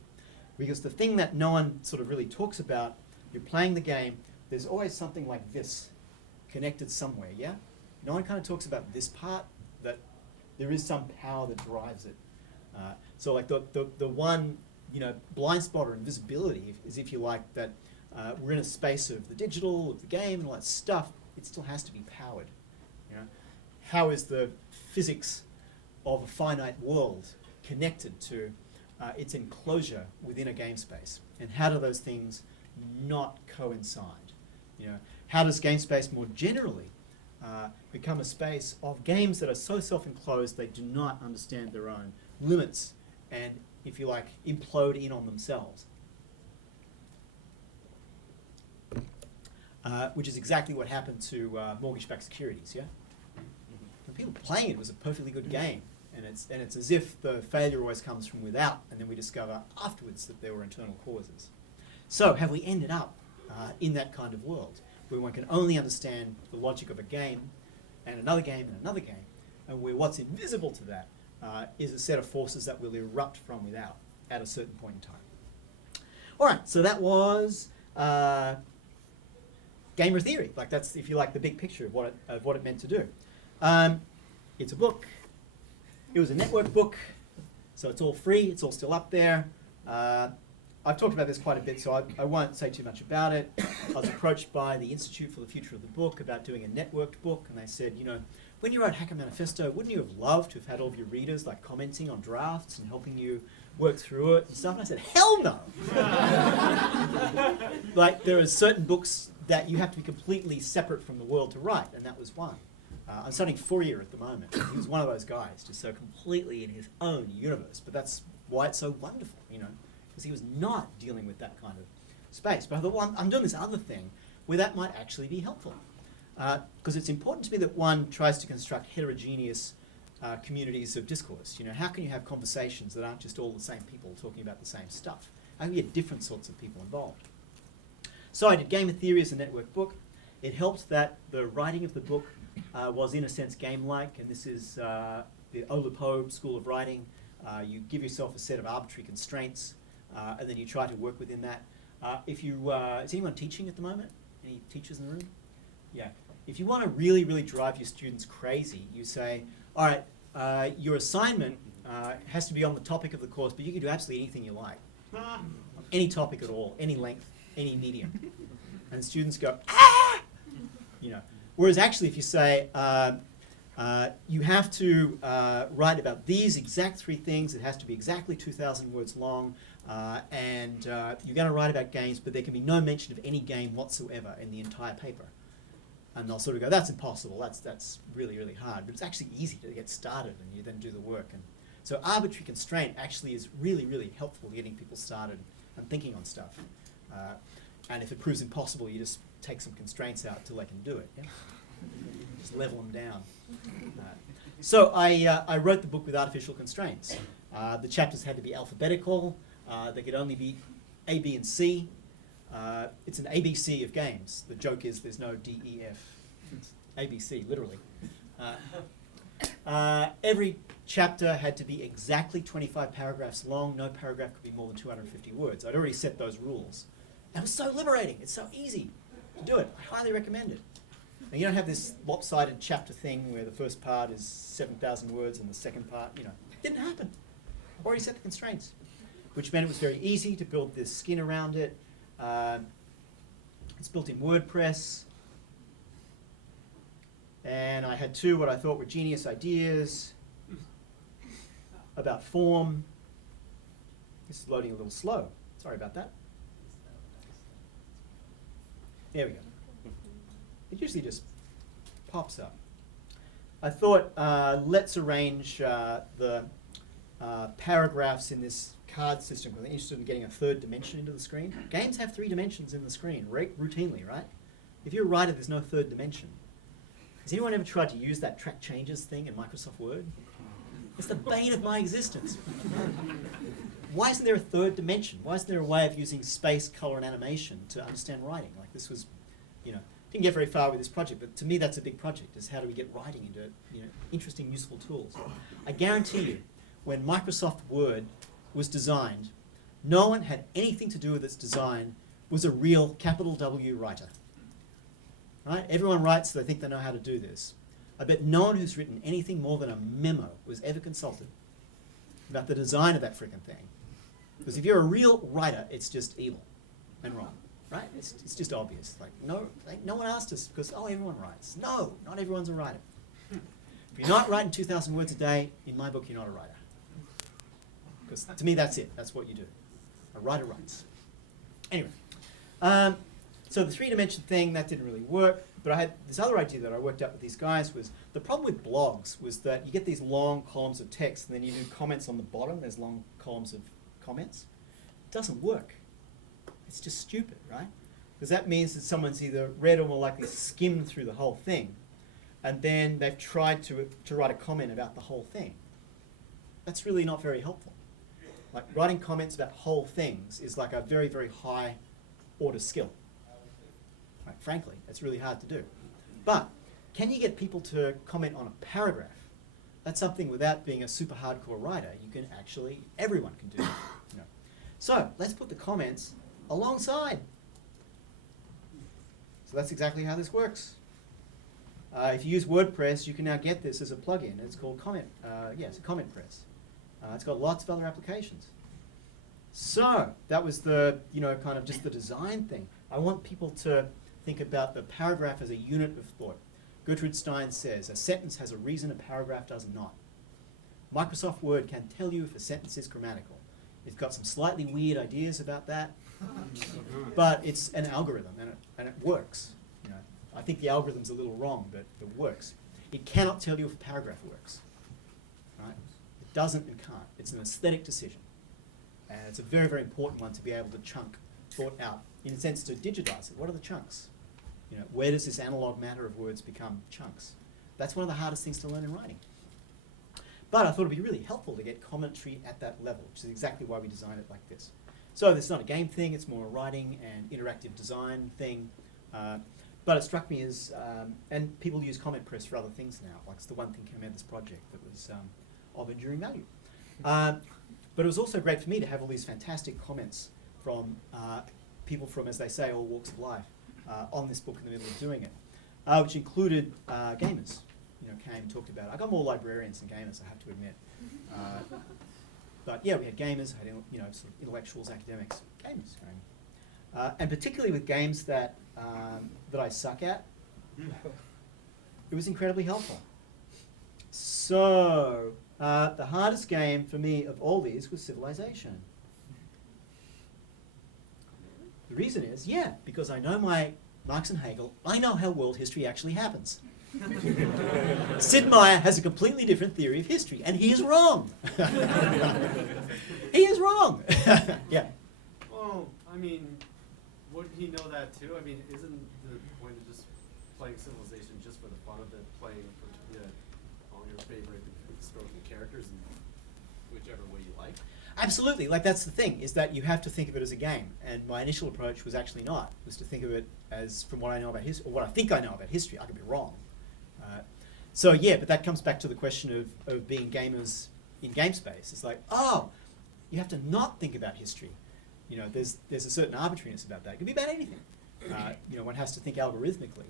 Because the thing that no one sort of really talks about, you're playing the game, there's always something like this connected somewhere, yeah? No one kind of talks about this part, that there is some power that drives it. So like the one, blind spot or invisibility is, if you like, that we're in a space of the digital, of the game, and all that stuff. It still has to be powered. How is the physics of a finite world connected to its enclosure within a game space? And how do those things not coincide? How does game space more generally become a space of games that are so self-enclosed they do not understand their own limits and, if you like, implode in on themselves? Which is exactly what happened to mortgage-backed securities, yeah? When people playing it was a perfectly good game, and it's as if the failure always comes from without, and then we discover afterwards that there were internal causes. So have we ended up in that kind of world, where one can only understand the logic of a game, and another game, and another game, and where what's invisible to that is a set of forces that will erupt from without at a certain point in time? All right, so that was gamer theory. Like, that's, if you like, the big picture of what it meant to do. It's a book. It was a network book, so it's all free. It's all still up there. I've talked about this quite a bit, so I won't say too much about it. I was approached by the Institute for the Future of the Book about doing a networked book, and they said, when you wrote Hacker Manifesto, wouldn't you have loved to have had all of your readers like commenting on drafts and helping you work through it and stuff? And I said, hell no! Like, there are certain books that you have to be completely separate from the world to write, and that was one. I'm studying Fourier at the moment. He was one of those guys, just so completely in his own universe. But that's why it's so wonderful, because he was not dealing with that kind of space. But I thought, well, I'm doing this other thing where that might actually be helpful. Because it's important to me that one tries to construct heterogeneous communities of discourse. How can you have conversations that aren't just all the same people talking about the same stuff? How can you get different sorts of people involved? So I did Gamer Theory as a network book. It helped that the writing of the book was, in a sense, game-like, and this is the Oulipo school of writing. You give yourself a set of arbitrary constraints, and then you try to work within that. Is anyone teaching at the moment? Any teachers in the room? Yeah. If you want to really, really drive your students crazy, you say, all right, your assignment has to be on the topic of the course, but you can do absolutely anything you like. Any topic at all, any length, any medium. And students go, ah! Whereas actually, if you say, you have to write about these exact 3 things, it has to be exactly 2,000 words long, and you're going to write about games, but there can be no mention of any game whatsoever in the entire paper. And they'll sort of go, that's impossible, that's really, really hard. But it's actually easy to get started, and you then do the work. And so arbitrary constraint actually is really, really helpful getting people started and thinking on stuff. And if it proves impossible, you just take some constraints out till they can do it. Yeah? Just level them down. So I wrote the book with artificial constraints. The chapters had to be alphabetical. They could only be A, B, and C. It's an ABC of games. The joke is there's no D, E, F. It's ABC, literally. Every chapter had to be exactly 25 paragraphs long. No paragraph could be more than 250 words. I'd already set those rules. It was so liberating. It's so easy to do it. I highly recommend it. And you don't have this lopsided chapter thing where the first part is 7,000 words and the second part, it didn't happen. I've already set the constraints. which meant it was very easy to build this skin around it. It's built in WordPress. And I had two what I thought were genius ideas about form. This is loading a little slow. Sorry about that. There we go. It usually just pops up. I thought, let's arrange the paragraphs in this card system because I'm interested in getting a third dimension into the screen. Games have 3 dimensions in the screen routinely, right? If you're a writer, there's no third dimension. Has anyone ever tried to use that track changes thing in Microsoft Word? It's the bane of my existence. Why isn't there a third dimension? Why isn't there a way of using space, color, and animation to understand writing? Like this was, didn't get very far with this project, but to me that's a big project, is how do we get writing into, interesting, useful tools. I guarantee you, when Microsoft Word was designed, no one had anything to do with its design was a real capital W writer. Right? Everyone writes, so they think they know how to do this. I bet no one who's written anything more than a memo was ever consulted about the design of that frickin' thing. Because if you're a real writer, it's just evil and wrong, right? It's just obvious. No one asked us because, everyone writes. No, not everyone's a writer. If you're not writing 2,000 words a day, in my book, you're not a writer. Because to me, that's it. That's what you do. A writer writes. Anyway. So the 3-dimension thing, that didn't really work, but I had this other idea that I worked out with these guys was, the problem with blogs was that you get these long columns of text and then you do comments on the bottom, there's long columns of comments. It doesn't work. It's just stupid, right? Because that means that someone's either read or more likely skimmed through the whole thing, and then they've tried to write a comment about the whole thing. That's really not very helpful. Like writing comments about whole things is like a very, very high order skill. Right, frankly, it's really hard to do. But can you get people to comment on a paragraph? That's something without being a super hardcore writer, you can actually, everyone can do. So let's put the comments alongside. So that's exactly how this works. If you use WordPress, you can now get this as a plugin. It's called Comment. It's a comment press. It's got lots of other applications. So that was the, kind of just the design thing. I want people to think about the paragraph as a unit of thought. Gertrude Stein says, a sentence has a reason, a paragraph does not. Microsoft Word can tell you if a sentence is grammatical. It's got some slightly weird ideas about that, but it's an algorithm and it works. I think the algorithm's a little wrong, but it works. It cannot tell you if a paragraph works. Right? It doesn't and can't. It's an aesthetic decision. And it's a very, very important one to be able to chunk thought out. In a sense, to digitize it. What are the chunks? Where does this analog matter of words become chunks? That's one of the hardest things to learn in writing. But I thought it'd be really helpful to get commentary at that level, which is exactly why we designed it like this. So it's not a game thing, it's more a writing and interactive design thing. But it struck me as, and people use comment press for other things now. Like it's the one thing came out of this project that was of enduring value. But it was also great for me to have all these fantastic comments from people from, as they say, all walks of life on this book in the middle of doing it, which included gamers. Came and talked about it. I got more librarians than gamers, I have to admit. But yeah, we had gamers, had sort of intellectuals, academics, gamers. And particularly with games that I suck at, it was incredibly helpful. So the hardest game for me of all these was Civilization. The reason is, because I know my Marx and Hegel, I know how world history actually happens. Sid Meier has a completely different theory of history, and he is wrong. He is wrong. Yeah. Well, wouldn't he know that too? Isn't the point of just playing Civilization just for the fun of it, playing all your favorite historical characters in whichever way you like? Absolutely. That's the thing, is that you have to think of it as a game. And my initial approach was actually not. It was to think of it as, from what I know about history, or what I think I know about history. I could be wrong. But that comes back to the question of being gamers in game space. It's like, you have to not think about history. There's a certain arbitrariness about that. It could be about anything. One has to think algorithmically.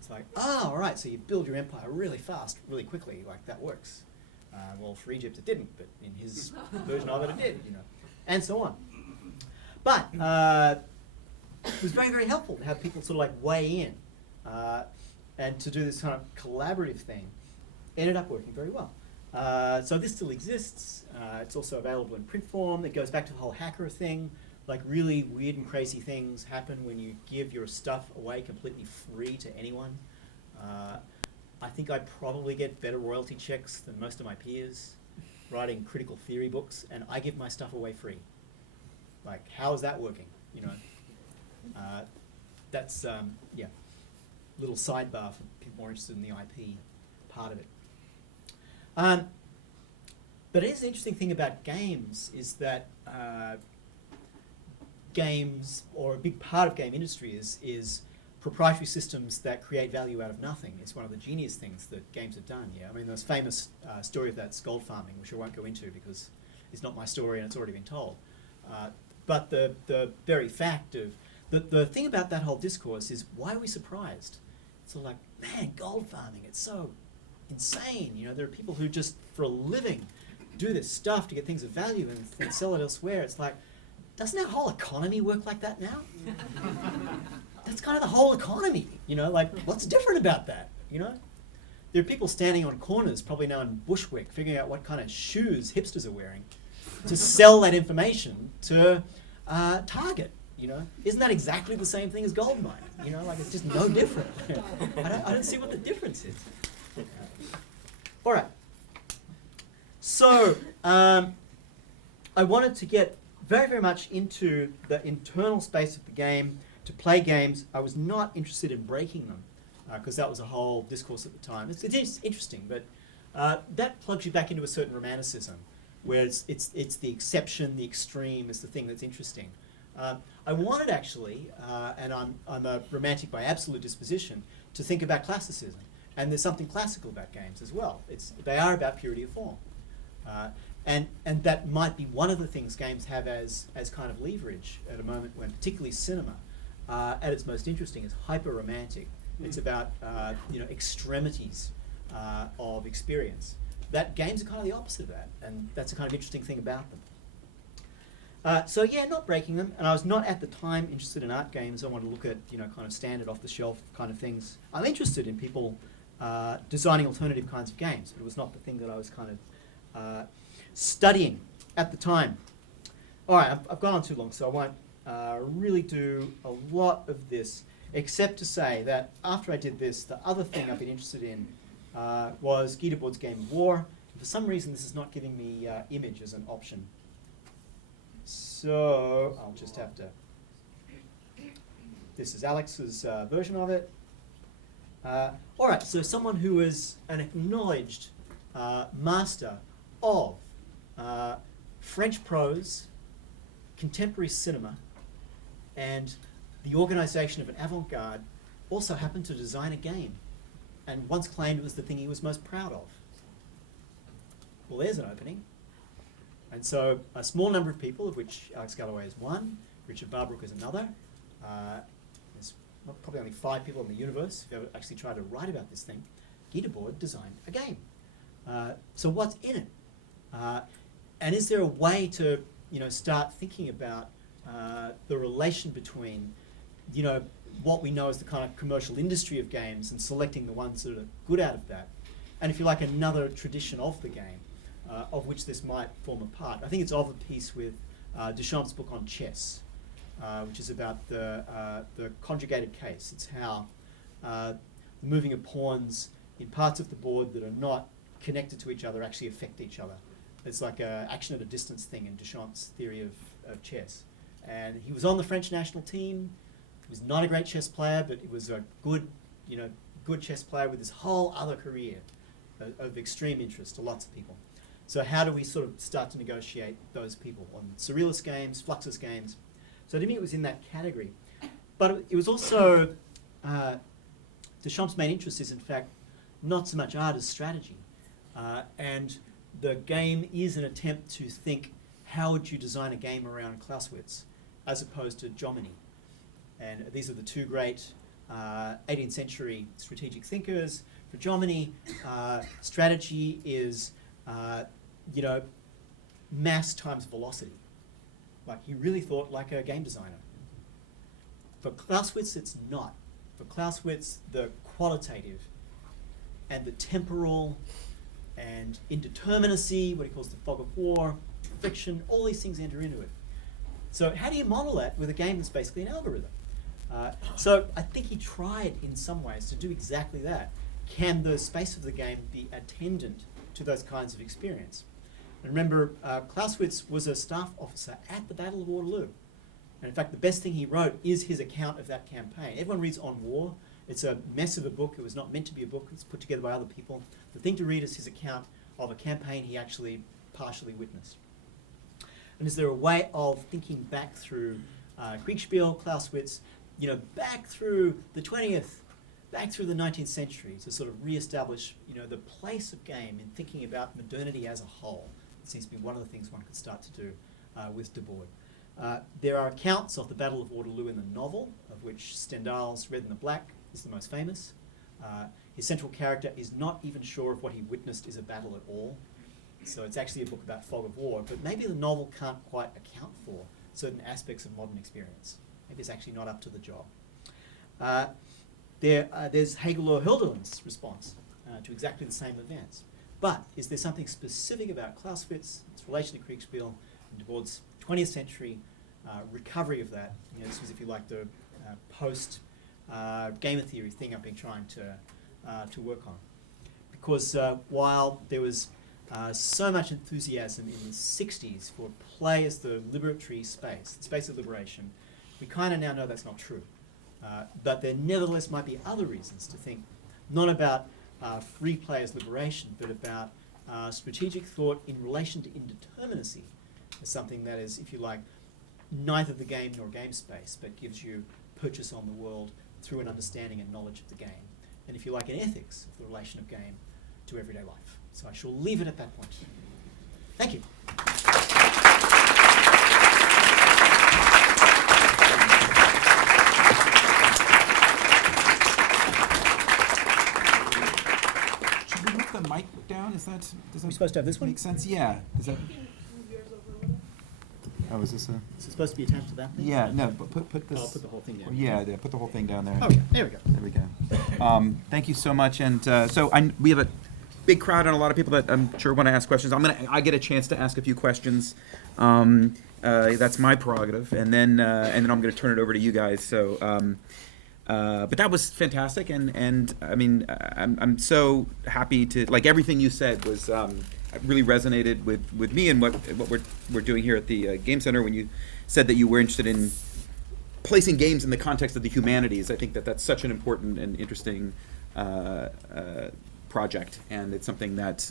It's like, all right, so you build your empire really fast, really quickly, like that works. Well, for Egypt it didn't, but in his version of it, it did, and so on. But it was very, very helpful to have people sort of like weigh in and to do this kind of collaborative thing. Ended up working very well. So this still exists. It's also available in print form. It goes back to the whole hacker thing. Like really weird and crazy things happen when you give your stuff away completely free to anyone. I think I probably get better royalty checks than most of my peers writing critical theory books, and I give my stuff away free. Like, how is that working? You know, that's yeah, little sidebar for people more interested in the IP part of it. But it is an interesting thing about games is that games, or a big part of game industry, is proprietary systems that create value out of nothing. It's one of the genius things that games have done. Yeah, I mean, there's famous story of that's gold farming, which I won't go into because it's not my story and it's already been told. But the very fact of the thing about that whole discourse is, why are we surprised? It's all like, man, gold farming, it's so insane. You know, there are people who just for a living do this stuff to get things of value and sell it elsewhere. It's like, doesn't our whole economy work like that now? That's kind of the whole economy, you know, like what's different about that, you know? There are people standing on corners, probably now in Bushwick, figuring out what kind of shoes hipsters are wearing to sell that information to Target, you know? Isn't that exactly the same thing as gold mining? You know, like it's just no different. I don't see what the difference is. All right. So I wanted to get very, very much into the internal space of the game, to play games. I was not interested in breaking them because that was a whole discourse at the time. It's interesting, but that plugs you back into a certain romanticism, where it's the exception, the extreme is the thing that's interesting. I wanted actually, and I'm a romantic by absolute disposition, to think about classicism. And there's something classical about games as well. They are about purity of form. And that might be one of the things games have as kind of leverage at a moment when particularly cinema, at its most interesting, is hyper-romantic. It's about you know, extremities of experience. That games are kind of the opposite of that, and that's a kind of interesting thing about them. So yeah, not breaking them, and I was not at the time interested in art games. I wanted to look at, you know, kind of standard off-the-shelf kind of things. I'm interested in people designing alternative kinds of games, but it was not the thing that I was kind of studying at the time. All right, I've gone on too long, so I won't really do a lot of this, except to say that after I did this, the other thing I've been interested in was Guy Debord's Game of War. For some reason, this is not giving me image as an option. So I'll just have to... This is Alex's version of it. All right, so someone who is an acknowledged master of French prose, contemporary cinema, and the organization of an avant-garde, also happened to design a game, and once claimed it was the thing he was most proud of. Well, there's an opening. And so a small number of people, of which Alex Galloway is one, Richard Barbrook is another. There's probably only 5 people in the universe who've ever actually tried to write about this thing. Guy Debord designed a game. So what's in it? And is there a way to, you know, start thinking about the relation between, you know, what we know as the kind of commercial industry of games and selecting the ones that are good out of that, and if you like, another tradition of the game, of which this might form a part. I think it's of a piece with Duchamp's book on chess, which is about the conjugated case. It's how the moving of pawns in parts of the board that are not connected to each other actually affect each other. It's like an action at a distance thing in Duchamp's theory of chess. And he was on the French national team. He was not a great chess player, but he was a good, you know, good chess player with his whole other career of extreme interest to lots of people. So how do we sort of start to negotiate those people on Surrealist games, Fluxus games? So to me it was in that category. But it was also, Duchamp's main interest is in fact not so much art as strategy. And the game is an attempt to think, how would you design a game around Clausewitz as opposed to Jomini? And these are the two great 18th century strategic thinkers. For Jomini, strategy is, you know, mass times velocity. Like, he really thought like a game designer. For Clausewitz, it's not. For Clausewitz, the qualitative and the temporal and indeterminacy, what he calls the fog of war, friction, all these things enter into it. So how do you model that with a game that's basically an algorithm? So I think he tried in some ways to do exactly that. Can the space of the game be attendant to those kinds of experience? And remember, Clausewitz was a staff officer at the Battle of Waterloo. And in fact, the best thing he wrote is his account of that campaign. Everyone reads On War. It's a mess of a book. It was not meant to be a book. It's put together by other people. The thing to read is his account of a campaign he actually partially witnessed. And is there a way of thinking back through Kriegspiel, Clausewitz, back through the 20th, back through the 19th century to sort of re-establish, the place of game in thinking about modernity as a whole? It seems to be one of the things one could start to do with Du Bois. There are accounts of the Battle of Waterloo in the novel, of which Stendhal's Red and the Black is the most famous. His central character is not even sure if what he witnessed is a battle at all. So it's actually a book about fog of war, but maybe the novel can't quite account for certain aspects of modern experience. Maybe it's actually not up to the job. There's Hegel or Hölderlin's response to exactly the same events. But is there something specific about Clausewitz, its relation to Kriegspiel, and Du Bois' 20th century recovery of that? This was, if you like, the post-gamer theory thing I've been trying to work on. Because while there was so much enthusiasm in the 60s for play as the liberatory space, the space of liberation, we kind of now know that's not true. But there nevertheless might be other reasons to think not about free play as liberation, but about strategic thought in relation to indeterminacy as something that is, if you like, neither the game nor game space, but gives you purchase on the world through an understanding and knowledge of the game. And if you like, an ethics of the relation of game to everyday life. So I shall leave it at that point. Thank you. Should we move the mic down? Does that We're supposed to have this one? make sense? Yeah. Does that? Move yours over a little. Oh, is this a? Is it supposed to be attached to that thing? Yeah. No. But put this. I'll put the whole thing down. Yeah. Put the whole thing down there. Okay, there we go. There we go. Thank you so much. And so we have a big crowd and a lot of people that I'm sure want to ask questions. I get a chance to ask a few questions. That's my prerogative, and then I'm going to turn it over to you guys. So, but that was fantastic, and I mean, I'm so happy to, like, everything you said was really resonated with me and what we're doing here at the Game Center. When you said that you were interested in placing games in the context of the humanities, I think that's such an important and interesting project, and it's something that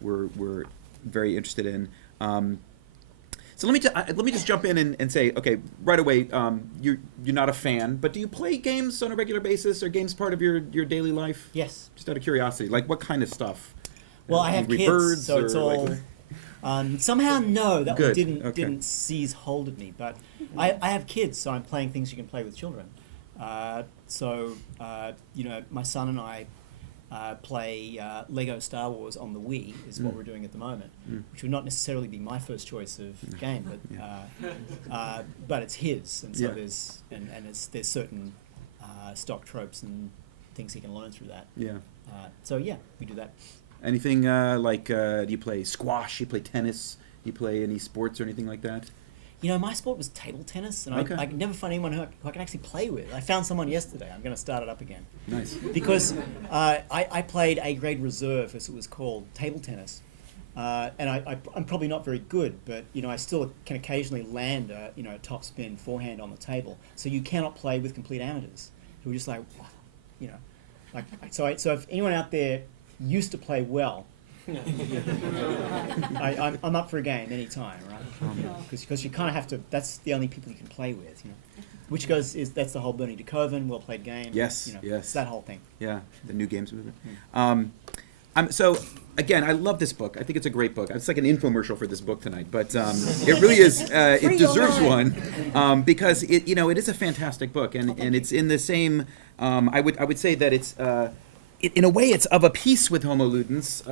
we're very interested in. So let me just jump in and say, okay, right away, you're not a fan, but do you play games on a regular basis? Are games part of your daily life? Yes. Just out of curiosity, like what kind of stuff? Well, I have Angry kids, Birds, so it's or, all. like, Somehow, no, that one Good, didn't okay. didn't seize hold of me. But I have kids, so I'm playing things you can play with children. My son and I play Lego Star Wars on the Wii, is what we're doing at the moment, which would not necessarily be my first choice of game, but it's his, and so Yeah. there's certain stock tropes and things he can learn through that. Yeah. So yeah, we do that. Anything do you play squash? You play tennis? You play any sports or anything like that? My sport was table tennis, and Okay. I can never find anyone who I can actually play with. I found someone yesterday. I'm going to start it up again. Nice. Because I played A grade reserve, as it was called, table tennis. And I'm probably not very good, but I still can occasionally land a top spin forehand on the table. So you cannot play with complete amateurs who are just like, So if anyone out there used to play well, I'm up for a game anytime, right? Because you kind of have to. That's the only people you can play with, Which that's the whole Bernie DeKoven, well played game. Yes, yes. It's that whole thing. Yeah, the new games movement. So again, I love this book. I think it's a great book. It's like an infomercial for this book tonight, but it really is. It deserves one because it is a fantastic book, and it's in the same. I would say that it's in a way, it's of a piece with Homo Ludens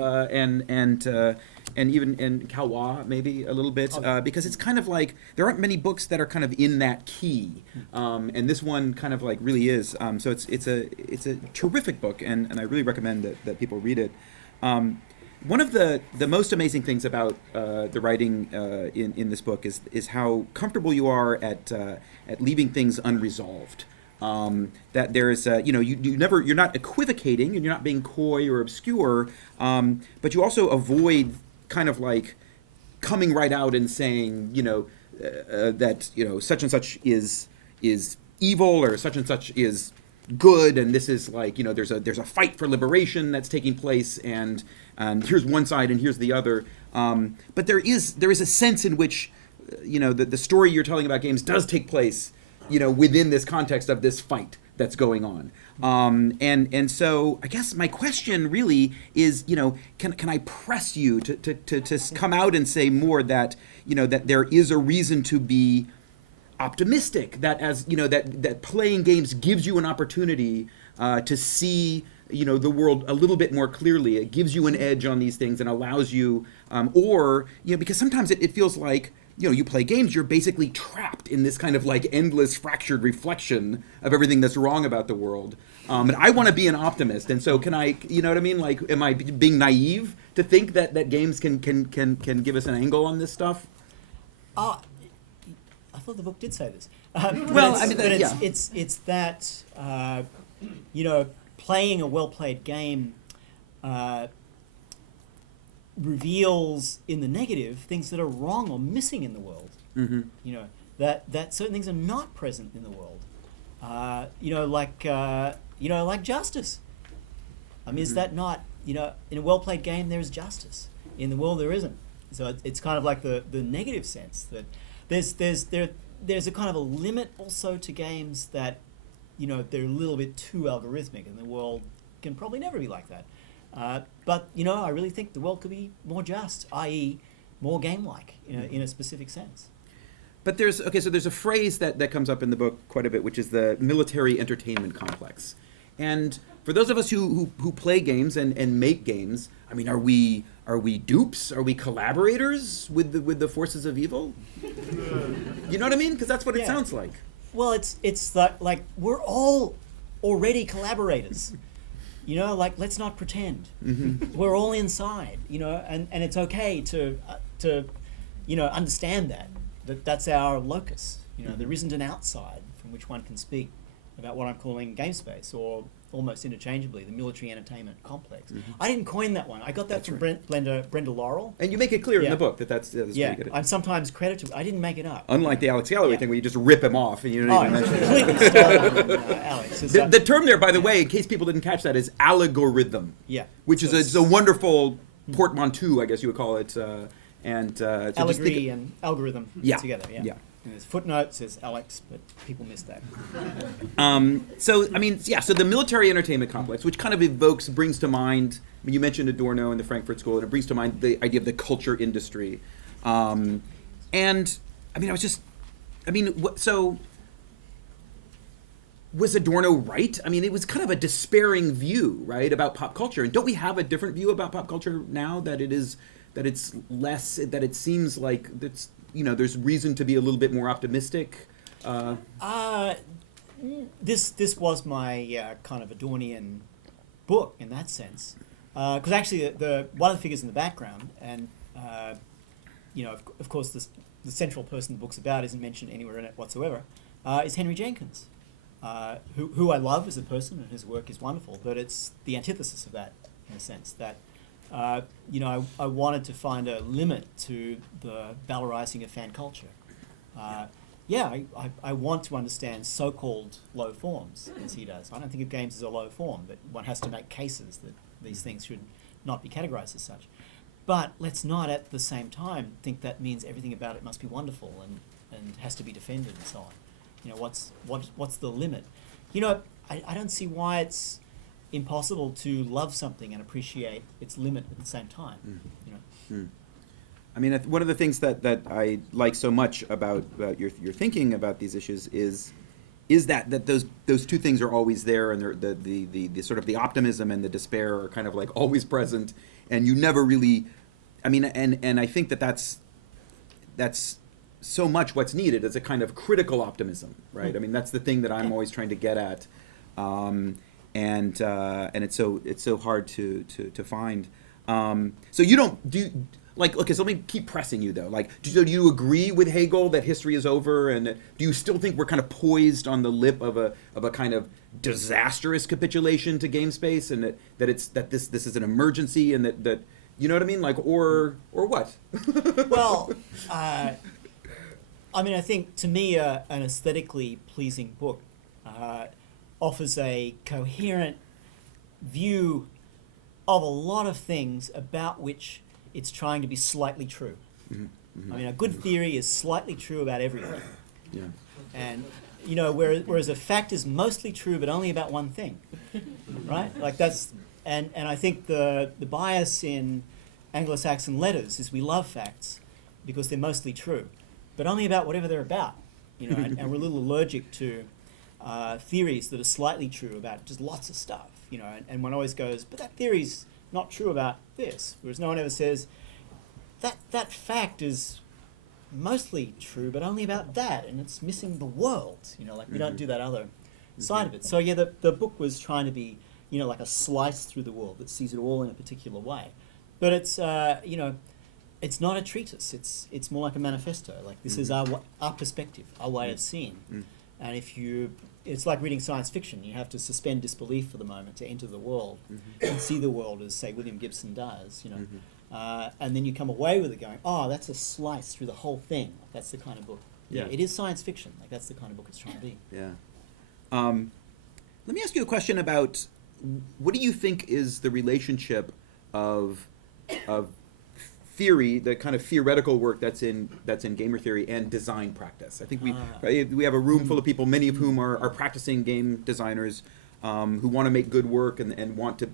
and even in Calwa maybe a little bit because it's kind of like there aren't many books that are kind of in that key, and this one kind of like really is. So it's a terrific book, and I really recommend that people read it. One of the most amazing things about the writing in this book is how comfortable you are at leaving things unresolved. That there's you're not equivocating and you're not being coy or obscure, but you also avoid kind of like coming right out and saying that such and such is evil or such and such is good, and this is like there's a fight for liberation that's taking place, and here's one side and here's the other. But there is a sense in which the story you're telling about games does take place within this context of this fight that's going on. And so I guess my question really is, can I press you to come out and say more that there is a reason to be optimistic, that as that playing games gives you an opportunity to see the world a little bit more clearly. It gives you an edge on these things and allows you, because sometimes it feels like you play games, you're basically trapped in this kind of like endless fractured reflection of everything that's wrong about the world. And I want to be an optimist, and so can I? You know what I mean? Like, am I being naive to think that games can give us an angle on this stuff? I thought the book did say this. It's that playing a well-played game reveals in the negative things that are wrong or missing in the world. Mm-hmm. That certain things are not present in the world. Like justice. I mean, is that not in a well-played game there is justice. In the world there isn't. So it's kind of like the negative sense that there's a kind of a limit also to games that they're a little bit too algorithmic, and the world can probably never be like that. But I really think the world could be more just, i.e., more game-like in a specific sense. But there's a phrase that comes up in the book quite a bit, which is the military entertainment complex. And for those of us who play games and make games, I mean, are we dupes? Are we collaborators with the forces of evil? You know what I mean? Because that's what it sounds like. Well, it's like we're all already collaborators. Let's not pretend. Mm-hmm. We're all inside, and it's okay to understand that's our locus. There isn't an outside from which one can speak about what I'm calling game space, or almost interchangeably, the military entertainment complex. Mm-hmm. I didn't coin that one. I got that from Brenda Laurel. And you make it clear in the book that's pretty good. I'm sometimes credited. I didn't make it up. Unlike the Alex Galloway thing where you just rip him off and you don't even mention it. Completely stolen, Alex. The term there, by the way, in case people didn't catch that, is algorithm. Yeah. Which is a wonderful portmanteau, I guess you would call it. Allegory and algorithm together. Yeah. And there's footnote says Alex, but people missed that. So the military entertainment complex, which kind of brings to mind, I mean, you mentioned Adorno and the Frankfurt School, and it brings to mind the idea of the culture industry. And I mean, so was Adorno right? I mean, it was kind of a despairing view, right, about pop culture. And don't we have a different view about pop culture now that it's less, that it seems like it's, there's reason to be a little bit more optimistic? This was my kind of Adornian book in that sense, because actually the one of the figures in the background, and of course the central person the book's about isn't mentioned anywhere in it whatsoever, is Henry Jenkins, who I love as a person, and his work is wonderful, but it's the antithesis of that in a sense that. I wanted to find a limit to the valorizing of fan culture. I want to understand so-called low forms, as he does. I don't think of games as a low form, but one has to make cases that these things should not be categorized as such. But let's not, at the same time, think that means everything about it must be wonderful and has to be defended and so on. What's the limit? I don't see why it's impossible to love something and appreciate its limit at the same time. I mean, one of the things that I like so much about your thinking about these issues is is that those two things are always there, and the sort of the optimism and the despair are kind of like always present, and you never really, I mean, and I think that's so much what's needed is a kind of critical optimism, right? I mean, that's the thing that I'm always trying to get at, and it's so hard to find. So you don't do. Like, okay, so let me keep pressing you though. Like, do you agree with Hegel that history is over, and do you still think we're kind of poised on the lip of a kind of disastrous capitulation to game space, and that this is an emergency, and that you know what I mean? Like, or what? Well, I mean, I think to me, an aesthetically pleasing book offers a coherent view of a lot of things about which it's trying to be slightly true. Mm-hmm. Mm-hmm. I mean, a good theory is slightly true about everything. Yeah. And, you know, whereas a fact is mostly true, but only about one thing, right? Like that's, and I think the bias in Anglo-Saxon letters is we love facts because they're mostly true, but only about whatever they're about, you know, and we're a little allergic to theories that are slightly true about just lots of stuff, you know, and one always goes, but that theory's not true about this, whereas no one ever says that fact is mostly true, but only about that, and it's missing the world, you know, like we don't do that other side of it. So yeah, the book was trying to be, you know, like a slice through the world that sees it all in a particular way, but it's you know, it's not a treatise. It's more like a manifesto. Like this is our perspective, our way of seeing, and it's like reading science fiction. You have to suspend disbelief for the moment to enter the world and see the world as, say, William Gibson does, you know. And then you come away with it going, oh, that's a slice through the whole thing. That's the kind of book. Yeah. It is science fiction. Like that's the kind of book it's trying to be. Yeah. Let me ask you a question about what do you think is the relationship of theory, the kind of theoretical work that's in gamer theory, and design practice. I think we have a room full of people, many of whom are practicing game designers, who want to make good work and want to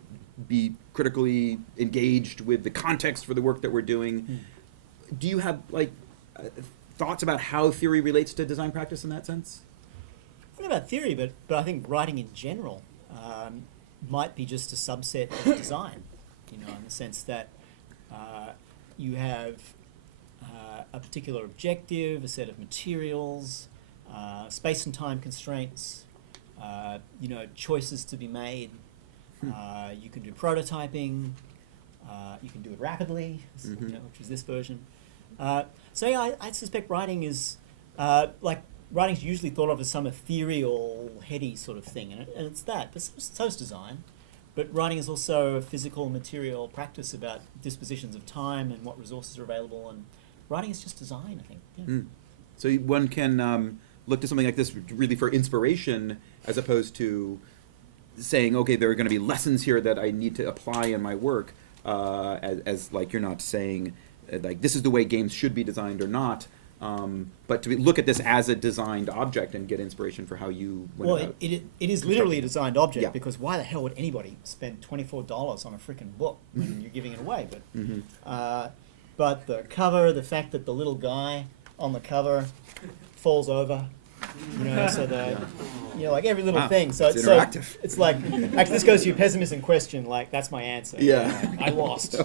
be critically engaged with the context for the work that we're doing. Do you have like thoughts about how theory relates to design practice in that sense? I don't know about theory, but I think writing in general might be just a subset of design, you know, in the sense that you have a particular objective, a set of materials, space and time constraints, you know, choices to be made. You can do prototyping. You can do it rapidly, you know, which is this version. So yeah, I suspect writing is like writing's usually thought of as some ethereal, heady sort of thing, and it's that. But so is design. But writing is also a physical, material practice about dispositions of time and what resources are available. And writing is just design, I think. Yeah. So one can look to something like this really for inspiration, as opposed to saying, okay, there are going to be lessons here that I need to apply in my work. As like you're not saying, like this is the way games should be designed or not. But to look at this as a designed object and get inspiration for how you went about it is literally a designed object, Yeah. because why the hell would anybody spend $24 on a freaking book when you're giving it away? But the cover, the fact that the little guy on the cover falls over, you know, so you know, like every little thing. So it's interactive. So it's like, actually, this goes to your pessimism question. Like that's my answer. Yeah. I lost.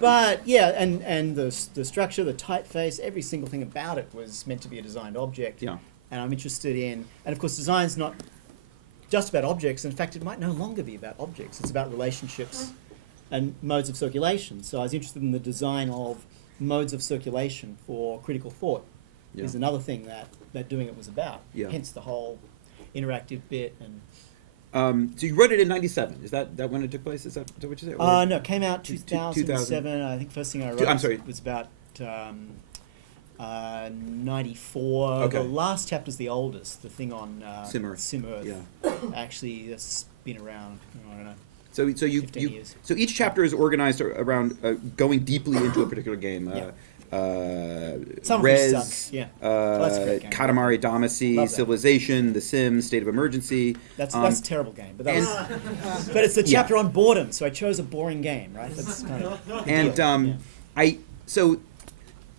But yeah, and the structure, the typeface, every single thing about it was meant to be a designed object. Yeah. And I'm interested in, and of course, design's not just about objects. In fact, it might no longer be about objects. It's about relationships and modes of circulation. So I was interested in the design of modes of circulation for critical thought. Yeah. Is another thing that doing it was about. Yeah. Hence the whole interactive bit and. So you wrote it in '97. Is that when it took place? Is that what you say? Or- No, it came out 2007. I think first thing I wrote I'm sorry. was about 94. Okay. The last chapter's the oldest. The thing on Sim-Earth. Yeah. Actually, that's been around. I don't know. So 15 you years. so each chapter is organized around going deeply into a particular game. Yeah. Some of which Res, suck, yeah. That's a great game. Katamari Damacy, Love that. Civilization, The Sims, State of Emergency. That's a terrible game, but and- but it's the chapter on boredom, so I chose a boring game, right? That's kind of the And deal. so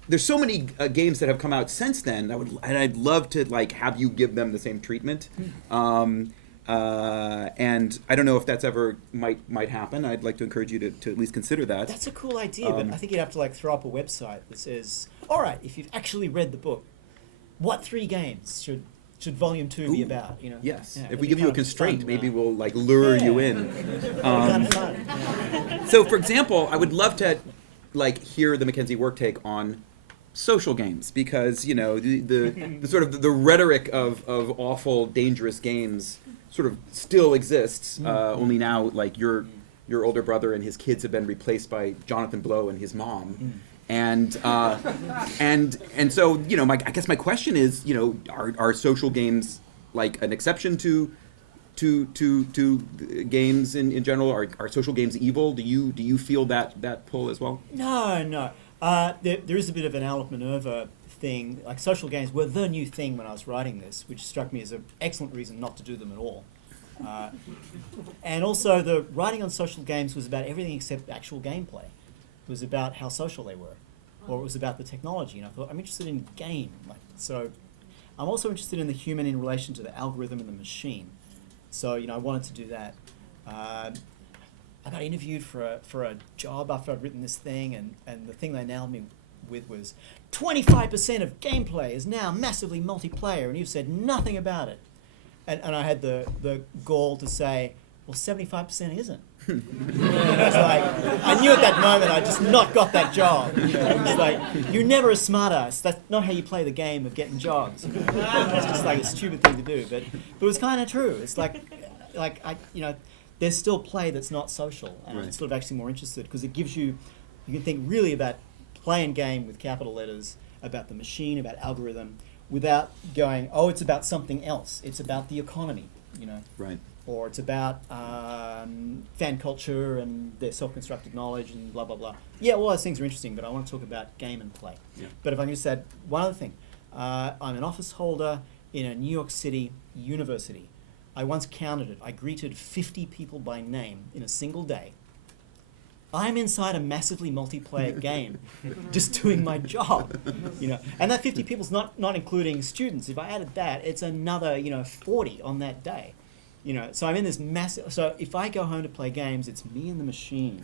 there's so many games that have come out since then. I'd love to like have you give them the same treatment. And I don't know if that's ever might happen. I'd like to encourage you to at least consider that. That's a cool idea, but I think you'd have to like throw up a website that says, all right, if you've actually read the book, what 3 games should Volume 2 be Ooh, about? You know? Yes. Yeah, If it'd we be give you a kind of constraint, fun, maybe we'll like lure you in. kind of fun. Yeah. So, for example, I would love to like hear the McKenzie Wark take on social games, because you know the sort of the rhetoric of awful, dangerous games sort of still exists. Only now, like your older brother and his kids have been replaced by Jonathan Blow and his mom. And so, you know, I guess my question is, you know, are social games like an exception to games in general? Are social games evil? Do you feel that pull as well? No. There is a bit of an Alec Minerva thing. Like, social games were the new thing when I was writing this, which struck me as an excellent reason not to do them at all. And also, the writing on social games was about everything except actual gameplay. It was about how social they were, or it was about the technology. And I thought, I'm interested in game. So I'm also interested in the human in relation to the algorithm and the machine. So, you know, I wanted to do that. I got interviewed for a job after I'd written this thing, and the thing they nailed me with was 25% of gameplay is now massively multiplayer, and you've said nothing about it. And I had the gall to say, well, 75% isn't. And it's like, I knew at that moment I just not got that job. You know? It's like, you're never a smart ass. That's not how you play the game of getting jobs. You know? It's just like a stupid thing to do. But it was kind of true. It's like you know, there's still play that's not social. And I'm sort of actually more interested because it gives you can think really about playing game with capital letters, about the machine, about algorithm, without going, oh, it's about something else. It's about the economy, you know. Right. Or it's about fan culture and their self-constructed knowledge and blah, blah, blah. Yeah, all those things are interesting, but I want to talk about game and play. Yeah. But if I can just add one other thing. I'm an office holder in a New York City university. I once counted it. I greeted 50 people by name in a single day. I'm inside a massively multiplayer game, just doing my job, you know. And that 50 people's not including students. If I added that, it's another, 40 on that day. You know, so I'm in this massive. So if I go home to play games, it's me and the machine.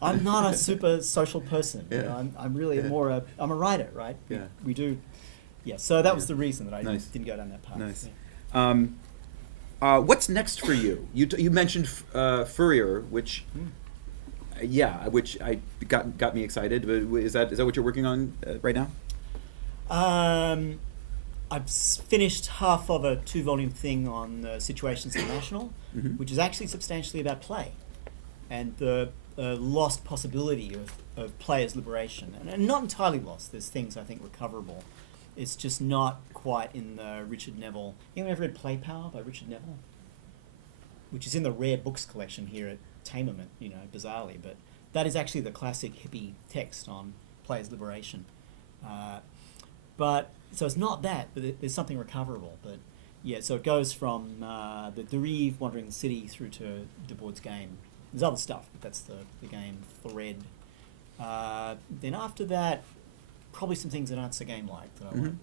I'm not a super social person. You know, I'm really more I'm a writer, right? Yeah. We do. Yeah. So that was the reason that I didn't go down that path. Nice. Yeah. What's next for you? You mentioned Furrier, which which got me excited. But is that what you're working on right now? I've finished half of a 2-volume thing on Situations International, which is actually substantially about play and the lost possibility of players' liberation. And not entirely lost. There's things I think recoverable. It's just not quite in the Richard Neville. Anyone ever read Play Power by Richard Neville? Which is in the rare books collection here at Tamerment, bizarrely. But that is actually the classic hippie text on players' liberation. So it's not that, but there's something recoverable. But yeah, so it goes from the Derive wandering the city through to Debord's game. There's other stuff, but that's the game thread. Then after that, probably some things that aren't so game-like that I want.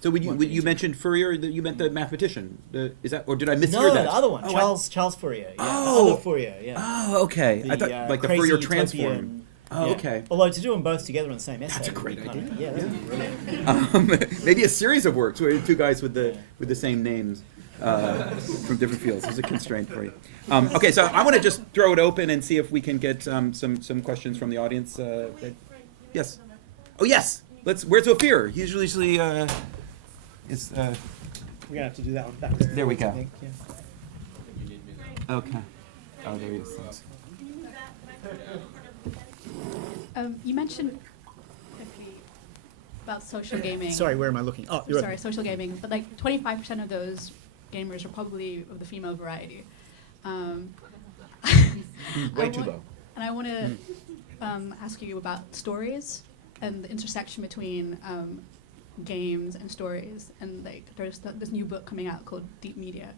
So when you mentioned Fourier, you meant the mathematician. Is that, or did I mishear No, that? the other one, Oh, Charles Fourier. Yeah, Oh! the other Fourier. Yeah. Oh, okay. I thought like the crazy Fourier utopian- transform. Oh, yeah. okay. Although to do them both together in the same essay. That's a would be great kind of- idea. Yeah, that would be brilliant. Maybe a series of works where 2 guys with the same names from different fields. There's a constraint for you. Okay, so I want to just throw it open and see if we can get some questions from the audience. Yes. Oh yes. Where's Ophir? He's usually is. We're gonna have to do that one back. There we go. I think, yeah. Okay. Oh, there he is. Thanks. You mentioned quickly about social gaming. Sorry, where am I looking? Oh, you're Sorry, social gaming. But like 25% of those gamers are probably of the female variety. Way too low. And I want to ask you about stories and the intersection between games and stories. And like, there's this new book coming out called Deep Media,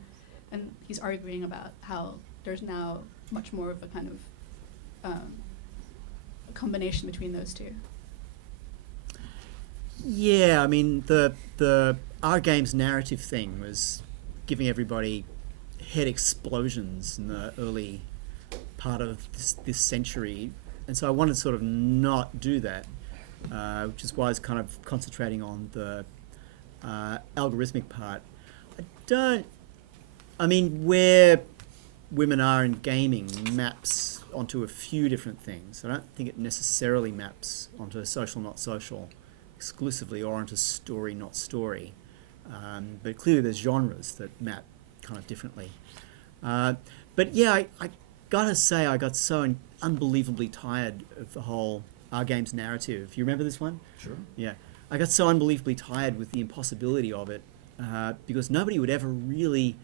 and he's arguing about how there's now much more of a kind of a combination between those two? Yeah, I mean, the our games narrative thing was giving everybody head explosions in the early part of this century, and so I wanted to sort of not do that, which is why I was kind of concentrating on the algorithmic part. I mean, where women are in gaming maps onto a few different things. I don't think it necessarily maps onto social, not social, exclusively, or onto story, not story. But clearly there's genres that map kind of differently. But yeah, I gotta say I got so unbelievably tired of the whole Our Games narrative. You remember this one? Sure. Yeah. I got so unbelievably tired with the impossibility of it because nobody would ever really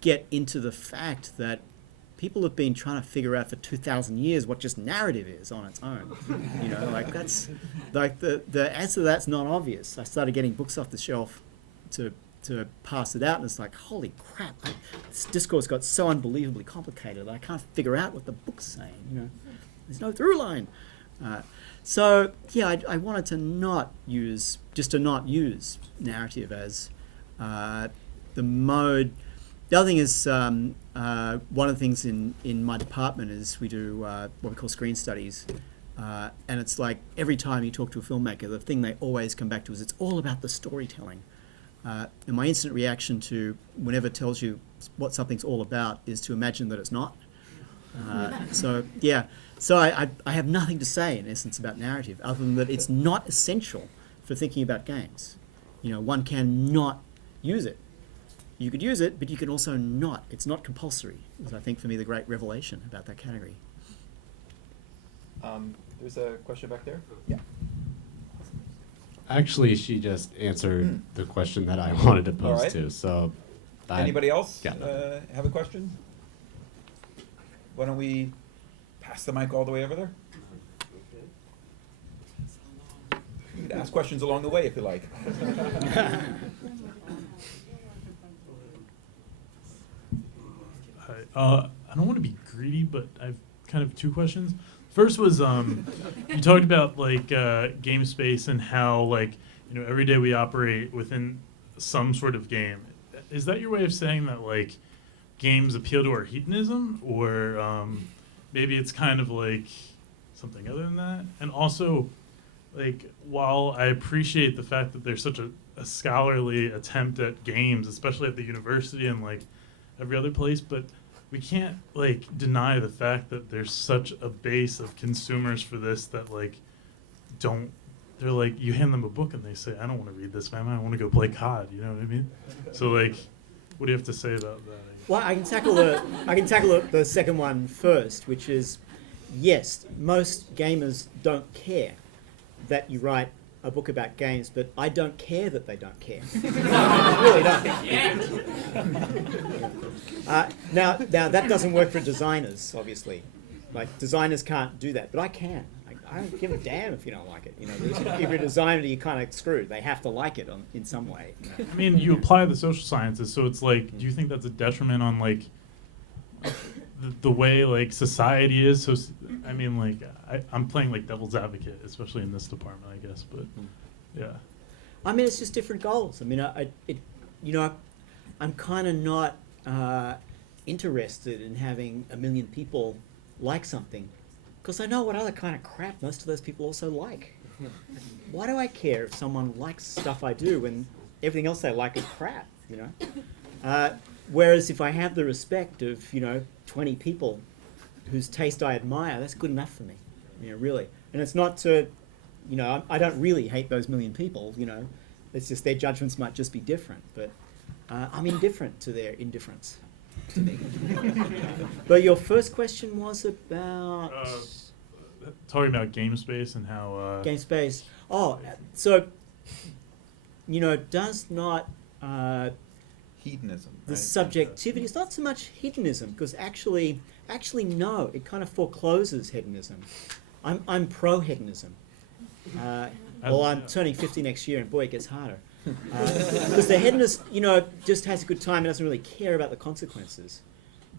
get into the fact that people have been trying to figure out for 2,000 years what just narrative is on its own. You know, like that's like the answer to that's not obvious. I started getting books off the shelf to pass it out, and it's like, holy crap! This discourse got so unbelievably complicated. I can't figure out what the book's saying. You know, there's no through line. So yeah, I wanted to not use narrative as the mode. The other thing is, one of the things in my department is we do what we call screen studies. And it's like every time you talk to a filmmaker, the thing they always come back to is it's all about the storytelling. And my instant reaction to whenever it tells you what something's all about is to imagine that it's not. So I have nothing to say in essence about narrative other than that it's not essential for thinking about games. You know, one can not use it. You could use it, but you can also not. It's not compulsory, is I think for me the great revelation about that category. There's a question back there. Yeah. Actually, she just answered the question that I wanted to pose Alright. to. So, Anybody else got nothing. have a question? Why don't we pass the mic all the way over there? You can ask questions along the way if you like. I don't want to be greedy, but I've kind of two questions. First was you talked about like game space and how like every day we operate within some sort of game. Is that your way of saying that like games appeal to our hedonism, or maybe it's kind of like something other than that? And also, like, while I appreciate the fact that there's such a scholarly attempt at games, especially at the university and like every other place, but we can't like deny the fact that there's such a base of consumers for this that like they're like, you hand them a book and they say, I don't want to read this, man, I want to go play COD, you know what I mean? So like, what do you have to say about that? Well, I can tackle the second one first, which is, yes, most gamers don't care that you write a book about games, but I don't care that they don't care. I really don't. Now that doesn't work for designers, obviously. Like, designers can't do that, but I can. I don't give a damn if you don't like it. You know, if you're a designer, you're kind of screwed. They have to like it in some way. You know? I mean, you apply the social sciences, so it's like, do you think that's a detriment on like the way like society is? So, I mean, like, I'm playing like devil's advocate, especially in this department, I guess. But yeah, I mean, it's just different goals. I mean, I'm kind of not interested in having 1 million people like something, because I know what other kind of crap most of those people also like. Why do I care if someone likes stuff I do when everything else they like is crap, you know? Whereas if I have the respect of, 20 people whose taste I admire, that's good enough for me, really. And it's not to, I don't really hate those 1 million people, It's just their judgments might just be different, but I'm indifferent to their indifference to me. But your first question was about... talking about game space and how... Game space. Oh, so, does not... Hedonism. the right? subjectivity, it's not so much hedonism, because actually no, it kind of forecloses hedonism. I'm pro-hedonism. Well, I'm turning 50 next year, and boy, it gets harder. Because the hedonist, just has a good time and doesn't really care about the consequences.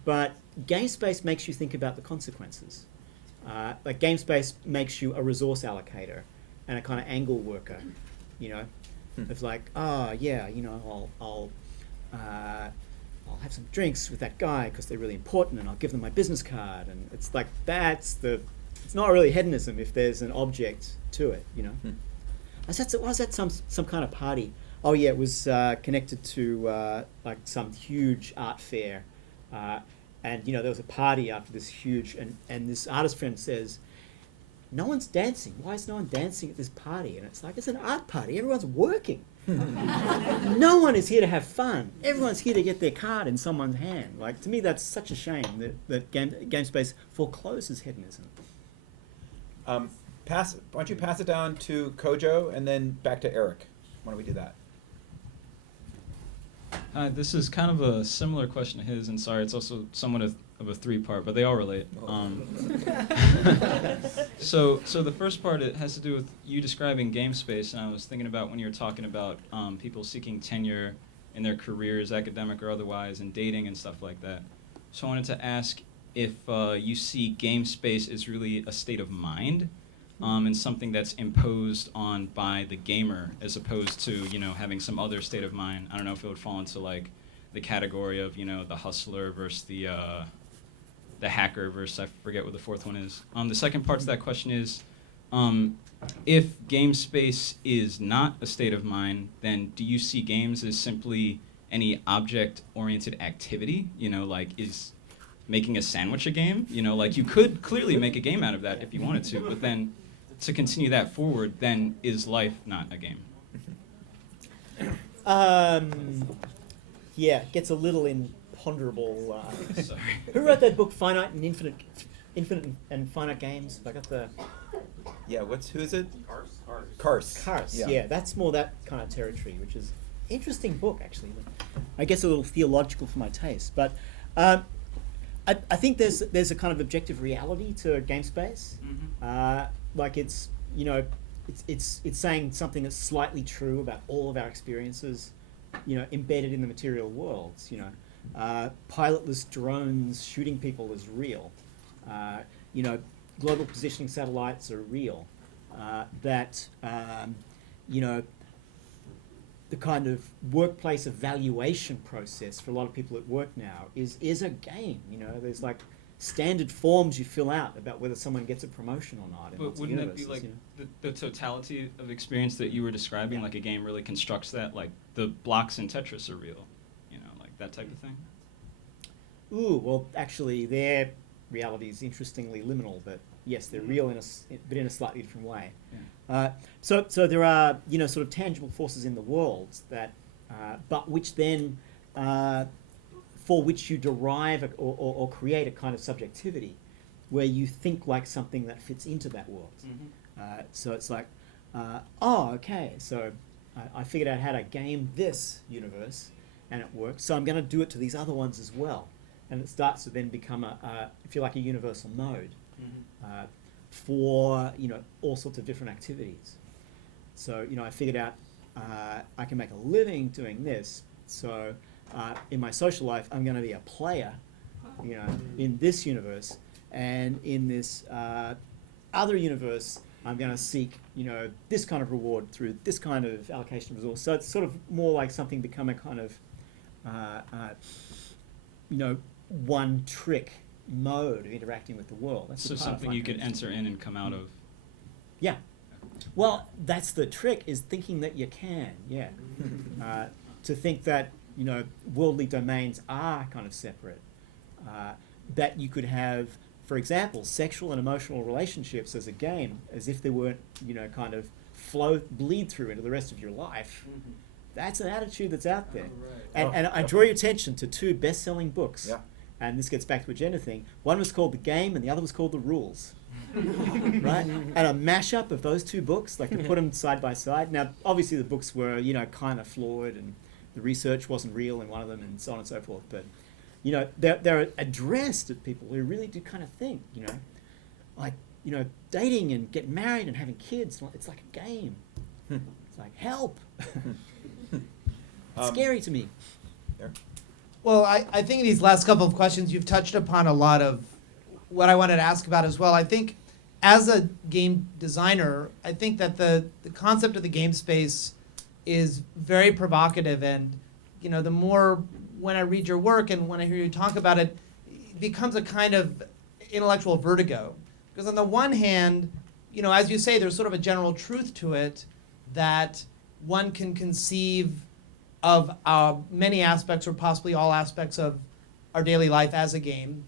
But game space makes you think about the consequences. Like GameSpace makes you a resource allocator and a kind of angle worker, you know. It's like, oh yeah, you know, I'll have some drinks with that guy because they're really important, and I'll give them my business card, and it's like it's not really hedonism if there's an object to it, you know. Was that some kind of party? Oh yeah, it was connected to like some huge art fair, and you know there was a party after this huge, and this artist friend says, no one's dancing. Why is no one dancing at this party? And it's like, it's an art party. Everyone's working. No one is here to have fun. Everyone's here to get their card in someone's hand. Like, to me, that's such a shame that GameSpace forecloses hedonism. Why don't you pass it down to Kojo and then back to Eric? Why don't we do that? This is kind of a similar question to his, and sorry, it's also somewhat of a three-part, but they all relate. So the first part, it has to do with you describing GameSpace, and I was thinking about when you were talking about people seeking tenure in their careers, academic or otherwise, and dating and stuff like that. So I wanted to ask if you see GameSpace as really a state of mind, and something that's imposed on by the gamer, as opposed to, you know, having some other state of mind. I don't know if it would fall into like the category of, you know, the hustler versus the hacker versus, I forget what the fourth one is. The second part to that question is, if GameSpace is not a state of mind, then do you see games as simply any object-oriented activity? You know, like, is making a sandwich a game? You know, like, you could clearly make a game out of that if you wanted to, but then to continue that forward, then is life not a game? Yeah, it gets a little imponderable. Sorry. Who wrote that book, Finite and Infinite and Finite Games? I got the Yeah, who is it? Karst. Karst. Yeah, that's more that kind of territory, which is interesting book actually. I guess a little theological for my taste, but I think there's a kind of objective reality to GameSpace. Like it's, you know, it's saying something that's slightly true about all of our experiences, you know, embedded in the material worlds. You know, pilotless drones shooting people is real. You know, global positioning satellites are real. You know, the kind of workplace evaluation process for a lot of people at work now is a game. You know, there's like standard forms you fill out about whether someone gets a promotion or not. But wouldn't it be like, you know, the totality of experience that you were describing, like a game really constructs that, like the blocks in Tetris are real, you know, like that type of thing? Ooh, well, actually, their reality is interestingly liminal, but yes, they're real but in a slightly different way. Yeah. So there are, you know, sort of tangible forces in the world that, but which then, for which you derive or create a kind of subjectivity, where you think like something that fits into that world. So it's like, oh, okay, so I figured out how to game this universe, and it works. So I'm going to do it to these other ones as well, and it starts to then become if you like, a universal mode. For, you know, all sorts of different activities. So, you know, I figured out I can make a living doing this. So in my social life, I'm going to be a player, you know, in this universe. And in this other universe, I'm going to seek, you know, this kind of reward through this kind of allocation of resource. So it's sort of more like something become a kind of, you know, one trick mode of interacting with the world. That's So something you could enter in and come out of. Yeah. Well, that's the trick, is thinking that you can, yeah. To think that, you know, worldly domains are kind of separate. That you could have, for example, sexual and emotional relationships as a game, as if they weren't, you know, kind of bleed through into the rest of your life. That's an attitude that's out there. And I draw your attention to two best-selling books. Yeah. And this gets back to a gender thing. One was called The Game and the other was called The Rules. Right? And a mashup of those two books, like, to put them side by side. Now, obviously the books were, you know, kind of flawed, and the research wasn't real in one of them, and so on and so forth. But, you know, they're addressed at people who really do kind of think, you know, like, you know, dating and getting married and having kids, it's like a game. It's like, help. It's scary to me. There. Well, I think in these last couple of questions, you've touched upon a lot of what I wanted to ask about as well. I think as a game designer, I think that the concept of the game space is very provocative, and the more when I read your work and when I hear you talk about it, it becomes a kind of intellectual vertigo. Because on the one hand, as you say, there's sort of a general truth to it that one can conceive of many aspects or possibly all aspects of our daily life as a game.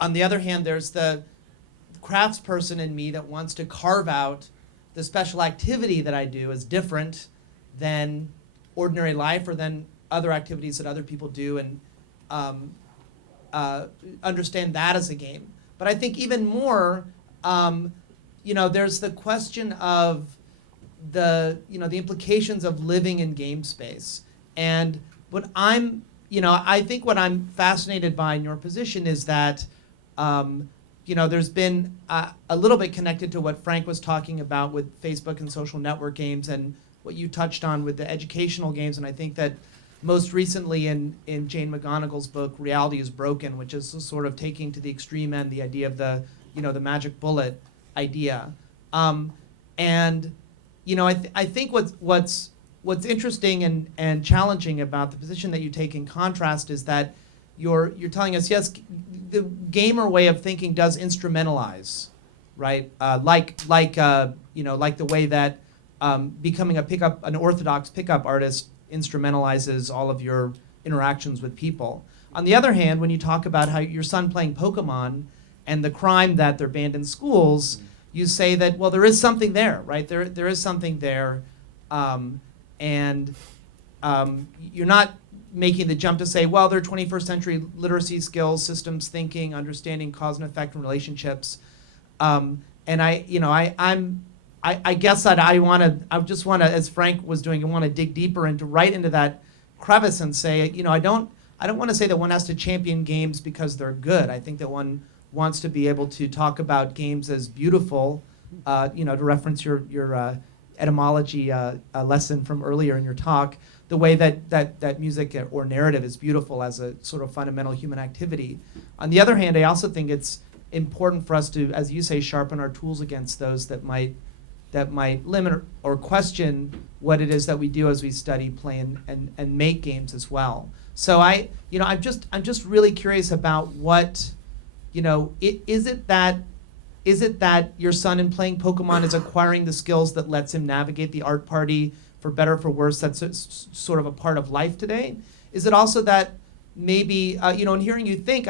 On the other hand, there's the craftsperson in me that wants to carve out the special activity that I do as different than ordinary life or than other activities that other people do, and understand that as a game. But I think even more, there's the question of the implications of living in game space. And what I think what I'm fascinated by in your position is that, there's been a little bit connected to what Frank was talking about with Facebook and social network games, and what you touched on with the educational games. And I think that most recently in Jane McGonigal's book, Reality is Broken, which is sort of taking to the extreme end the idea of the magic bullet idea. I think what's interesting and challenging about the position that you take in contrast is that you're telling us, yes, the gamer way of thinking does instrumentalize, right? Like the way that becoming an orthodox pickup artist instrumentalizes all of your interactions with people. On the other hand, when you talk about how your son playing Pokemon and the crime that they're banned in schools, you say that, well, there is something there, right? There is something there, and you're not making the jump to say, well, they're 21st century literacy skills, systems thinking, understanding cause and effect and relationships. And I guess that I just want to, as Frank was doing, I want to dig deeper right into that crevice and say, I don't want to say that one has to champion games because they're good. I think that one wants to be able to talk about games as beautiful, to reference your etymology lesson from earlier in your talk, the way that music or narrative is beautiful as a sort of fundamental human activity. On the other hand, I also think it's important for us to, as you say, sharpen our tools against those that might limit or question what it is that we do as we study, play, and make games as well. So I'm just really curious about what, is it that your son in playing Pokemon is acquiring the skills that lets him navigate the art party for better or for worse? That's sort of a part of life today. Is it also that maybe, in hearing you think,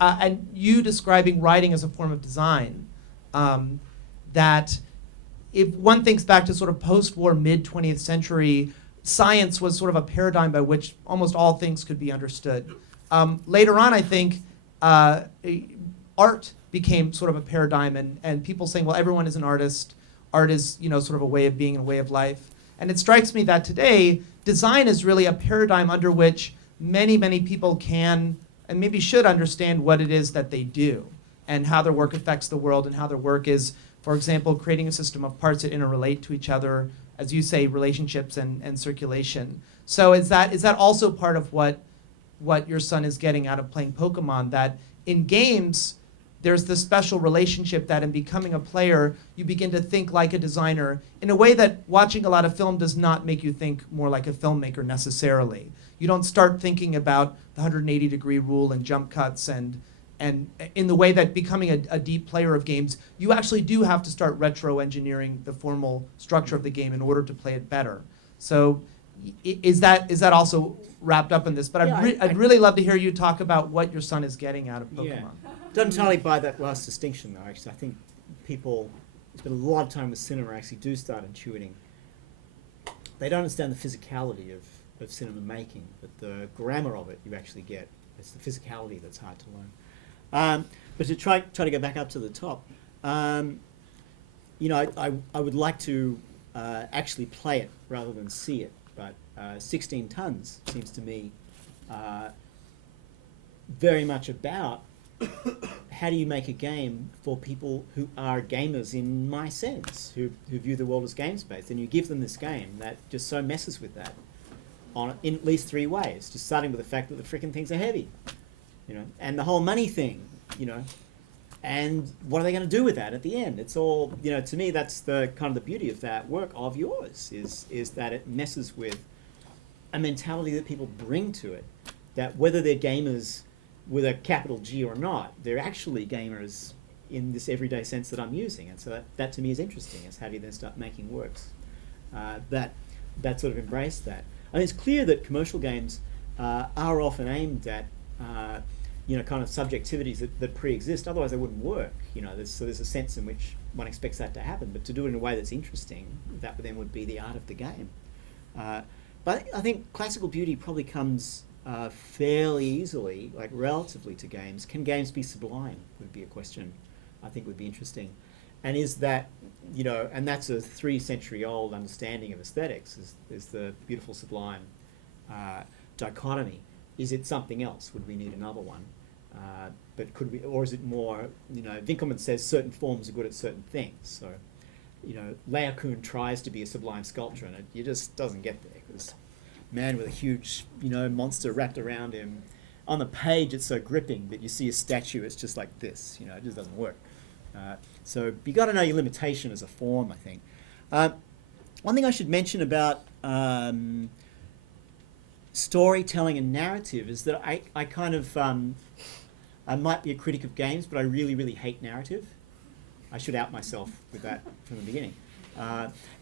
and you describing writing as a form of design, that if one thinks back to sort of post-war mid-20th century, science was sort of a paradigm by which almost all things could be understood. Later on, I think art became sort of a paradigm, and people saying, well, everyone is an artist. Art is, sort of a way of being and a way of life. And it strikes me that today, design is really a paradigm under which many, many people can and maybe should understand what it is that they do and how their work affects the world, and how their work is, for example, creating a system of parts that interrelate to each other, as you say, relationships and circulation. So is that also part of what your son is getting out of playing Pokemon, that in games, there's this special relationship that in becoming a player, you begin to think like a designer in a way that watching a lot of film does not make you think more like a filmmaker necessarily. You don't start thinking about the 180-degree rule and jump cuts, and in the way that becoming a deep player of games, you actually do have to start retro-engineering the formal structure of the game in order to play it better. So is that also wrapped up in this? But Yeah, I'd really love to hear you talk about what your son is getting out of Pokemon. Yeah. Don't entirely buy that last distinction, though. Actually, I think people spend a lot of time with cinema actually do start intuiting. They don't understand the physicality of cinema making, but the grammar of it you actually get. It's the physicality that's hard to learn. But to try to go back up to the top, I would like to actually play it rather than see it. But 16 Tons seems to me very much about how do you make a game for people who are gamers in my sense, who view the world as game space, and you give them this game that just so messes with that in at least three ways, just starting with the fact that the frickin' things are heavy, and the whole money thing, and what are they going to do with that at the end? It's all, to me, that's the kind of the beauty of that work of yours, is that it messes with a mentality that people bring to it, that whether they're gamers with a capital G or not, they're actually gamers in this everyday sense that I'm using. And so that to me is interesting, is how do you then start making works that sort of embrace that. I think it's clear that commercial games are often aimed at kind of subjectivities that pre-exist, otherwise they wouldn't work. There's a sense in which one expects that to happen, but to do it in a way that's interesting, that then would be the art of the game. But I think classical beauty probably comes fairly easily, like relatively to games. Can games be sublime, would be a question I think would be interesting. And is that, and that's a 3-century-old understanding of aesthetics, is the beautiful sublime dichotomy. Is it something else? Would we need another one? But could we, or is it more, Winckelmann says certain forms are good at certain things. So, Laocoon tries to be a sublime sculpture and it just doesn't get there, because man with a huge, monster wrapped around him, on the page it's so gripping, but you see a statue, it's just like this, it just doesn't work. So you got to know your limitation as a form, I think. One thing I should mention about storytelling and narrative is that I kind of, I might be a critic of games, but I really, really hate narrative. I should out myself with that from the beginning.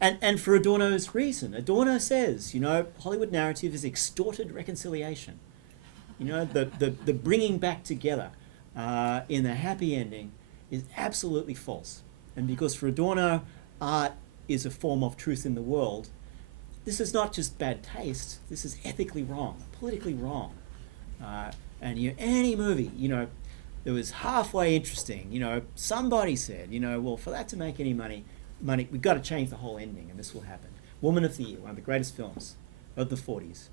And for Adorno's reason. Adorno says, Hollywood narrative is extorted reconciliation. The bringing back together in the happy ending is absolutely false. And because for Adorno, art is a form of truth in the world, this is not just bad taste, this is ethically wrong, politically wrong. And any movie, that was halfway interesting, somebody said, well, for that to make any money, we've got to change the whole ending, and this will happen. Woman of the Year, one of the greatest films of the 40s.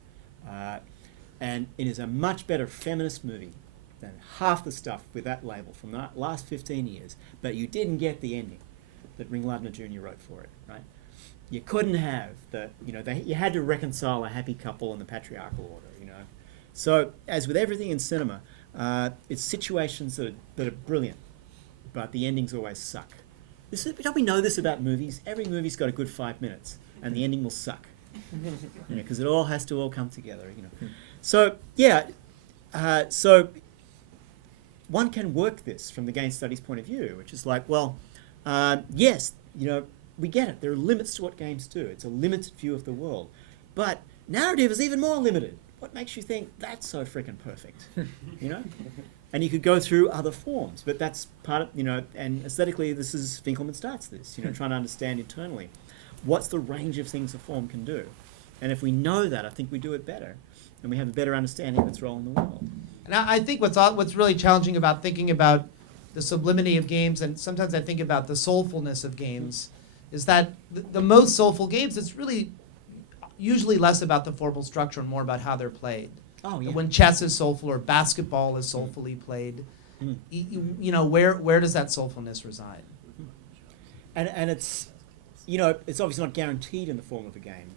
And it is a much better feminist movie than half the stuff with that label from the last 15 years, but you didn't get the ending that Ring Lardner Jr. wrote for it, right? You couldn't have you had to reconcile a happy couple in the patriarchal order, So, as with everything in cinema, it's situations that are brilliant, but the endings always suck. Don't we know this about movies? Every movie's got a good 5 minutes, and the ending will suck, because it all has to all come together, So, so one can work this from the game studies point of view, which is like, well, yes, we get it. There are limits to what games do. It's a limited view of the world. But narrative is even more limited. What makes you think that's so freaking perfect? And you could go through other forms, but that's part of, and aesthetically, this is, Winckelmann starts this, trying to understand internally. What's the range of things a form can do? And if we know that, I think we do it better, and we have a better understanding of its role in the world. And I think what's really challenging about thinking about the sublimity of games, and sometimes I think about the soulfulness of games, is that the most soulful games, it's really usually less about the formal structure and more about how they're played. Oh, yeah. When chess is soulful or basketball is soulfully played, where does that soulfulness reside? And it's, it's obviously not guaranteed in the form of a game.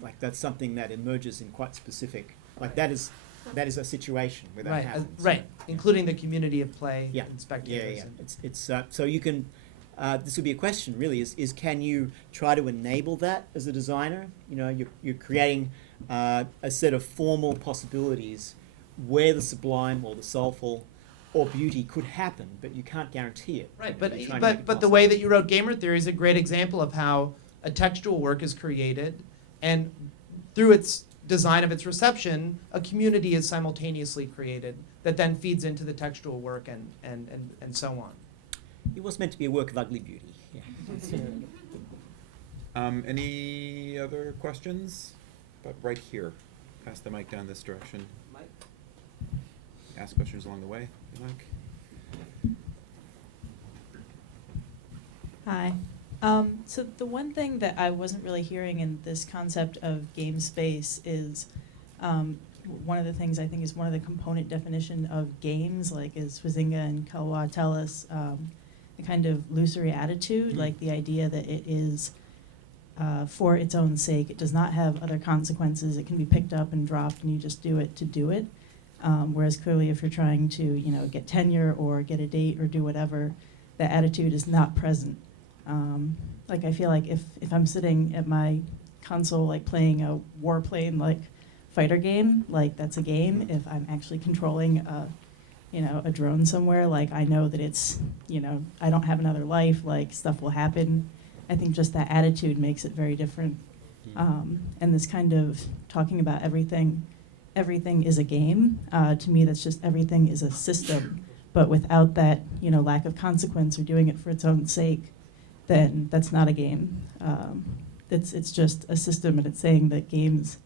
Like that's something that emerges in quite specific, like that is a situation where that happens. Right, including the community of play Yeah. and spectators. Yeah. It's so you can, this would be a question really, is can you try to enable that as a designer? You're creating a set of formal possibilities where the sublime or the soulful or beauty could happen, but you can't guarantee it. Right, You're trying to make it but the way that you wrote Gamer Theory is a great example of how a textual work is created, and through its design of its reception, a community is simultaneously created that then feeds into the textual work and so on. It was meant to be a work of ugly beauty. Yeah. Any other questions? But right here. Pass the mic down this direction. Ask questions along the way, if you like. Hi. So the one thing that I wasn't really hearing in this concept of game space is one of the things I think is one of the component definition of games, like as Huizinga and Kalwa tell us, the kind of illusory attitude, like the idea that it is for its own sake. It does not have other consequences. It can be picked up and dropped, and you just do it to do it. Whereas clearly, if you're trying to, get tenure or get a date or do whatever, the attitude is not present. Like I feel like if I'm sitting at my console, like playing a warplane like fighter game, like that's a game. If I'm actually controlling a drone somewhere, like I know that it's, I don't have another life, like stuff will happen. I think just that attitude makes it very different. And this kind of talking about everything is a game, to me that's just everything is a system, but without that, lack of consequence or doing it for its own sake, then that's not a game. It's just a system, and it's saying that games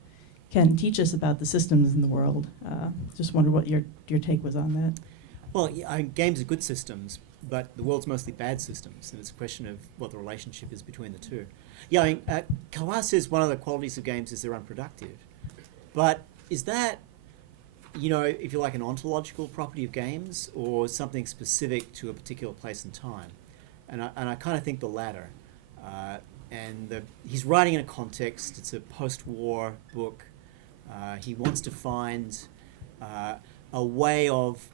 can teach us about the systems in the world. Just wonder what your take was on that. Well, yeah, games are good systems, but the world's mostly bad systems, and it's a question of what the relationship is between the two. Yeah, Kawhi says one of the qualities of games is they're unproductive. But is that, if you like, an ontological property of games or something specific to a particular place and time? And I kind of think the latter. He's writing in a context, it's a post-war book. He wants to find a way of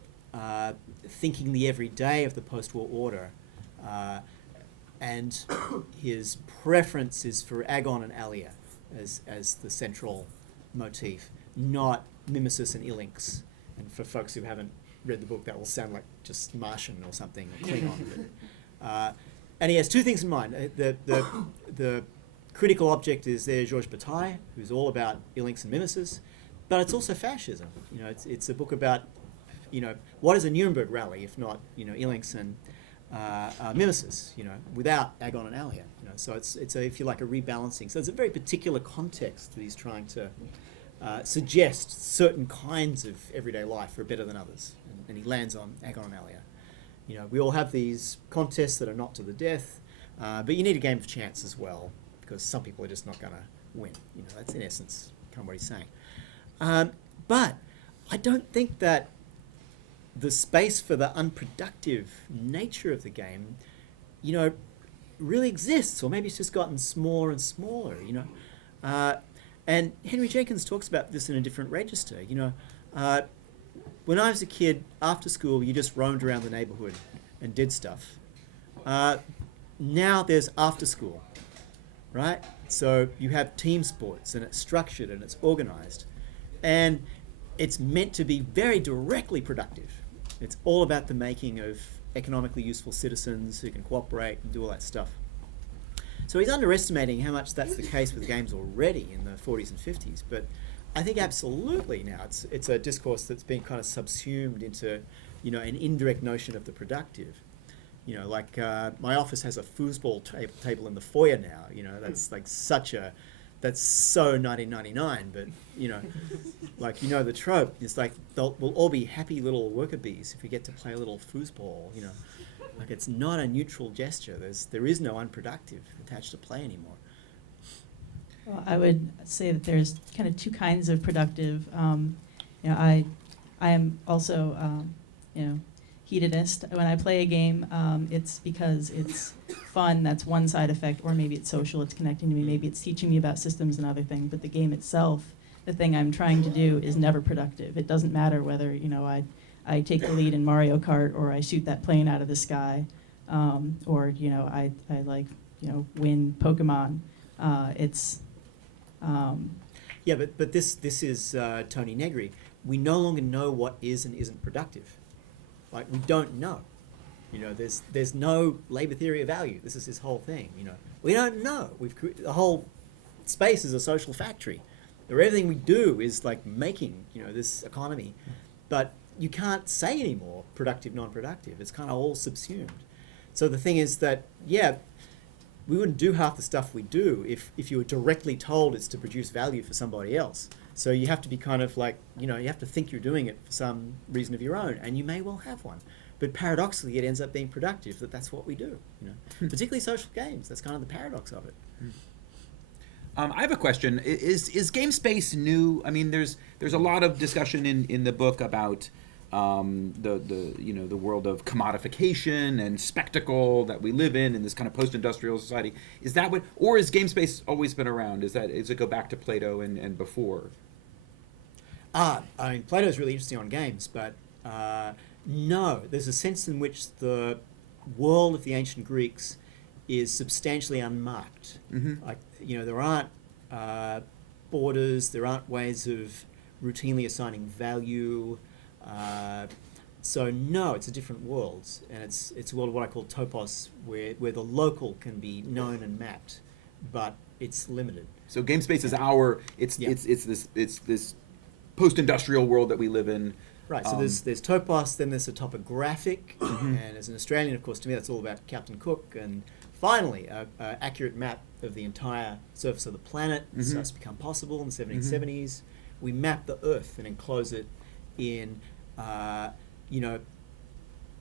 thinking the everyday of the post-war order. And his preference is for Agon and Alia as the central motif, not Mimesis and Ilinx. And for folks who haven't read the book, that will sound like just Martian or something, or Klingon. And he has two things in mind. The critical object is there Georges Bataille, who's all about Ilinx and Mimesis, but it's also fascism. It's a book about, what is a Nuremberg rally if not, Ilinx and Mimesis, without Agon and Alia. So it's if you like, a rebalancing. So it's a very particular context that he's trying to suggest certain kinds of everyday life are better than others, and he lands on Agon and Alia. We all have these contests that are not to the death, but you need a game of chance as well, because some people are just not going to win. That's in essence kind of what he's saying. But I don't think that the space for the unproductive nature of the game, really exists, or maybe it's just gotten smaller and smaller, And Henry Jenkins talks about this in a different register. When I was a kid, after school, you just roamed around the neighborhood and did stuff. Now there's after school, right? So you have team sports, and it's structured and it's organized. And it's meant to be very directly productive. It's all about the making of economically useful citizens who can cooperate and do all that stuff. So he's underestimating how much that's the case with games already in the 40s and 50s. But I think absolutely now it's a discourse that's been kind of subsumed into, an indirect notion of the productive. My office has a foosball table in the foyer now. That's like that's so 1999. But the trope is like we'll all be happy little worker bees if we get to play a little foosball. Like it's not a neutral gesture. There is no unproductive attached to play anymore. Well, I would say that there's kind of two kinds of productive. I am also, hedonist. When I play a game, it's because it's fun. That's one side effect, or maybe it's social. It's connecting to me. Maybe it's teaching me about systems and other things. But the game itself, the thing I'm trying to do, is never productive. It doesn't matter whether I take the lead in Mario Kart, or I shoot that plane out of the sky, or I win Pokemon. Yeah, but this is Tony Negri. We no longer know what is and isn't productive. Like, we don't know. There's no labor theory of value. This is his whole thing. We don't know. The whole space is a social factory, where everything we do is like making this economy, but you can't say anymore productive, non-productive. It's kind of all subsumed. So the thing is that, we wouldn't do half the stuff we do if you were directly told it's to produce value for somebody else. So you have to be kind of like, you have to think you're doing it for some reason of your own, and you may well have one. But paradoxically, it ends up being productive, that's what we do. Particularly social games, that's kind of the paradox of it. I have a question. Is game space new? I mean, there's a lot of discussion in the book about the world of commodification and spectacle that we live in this kind of post-industrial society. Is that what, or has game space always been around? Does it go back to Plato and before? I mean, Plato's really interesting on games, but no, there's a sense in which the world of the ancient Greeks is substantially unmarked. Like, there aren't borders, there aren't ways of routinely assigning value. So no, it's a different world, and it's a world of what I call topos, where the local can be known and mapped, but it's limited. So game space is it's this post-industrial world that we live in. Right, so there's topos, then there's a topographic, and as an Australian, of course, to me that's all about Captain Cook, and finally, a accurate map of the entire surface of the planet starts to become possible in the 1770s. We map the Earth and enclose it in,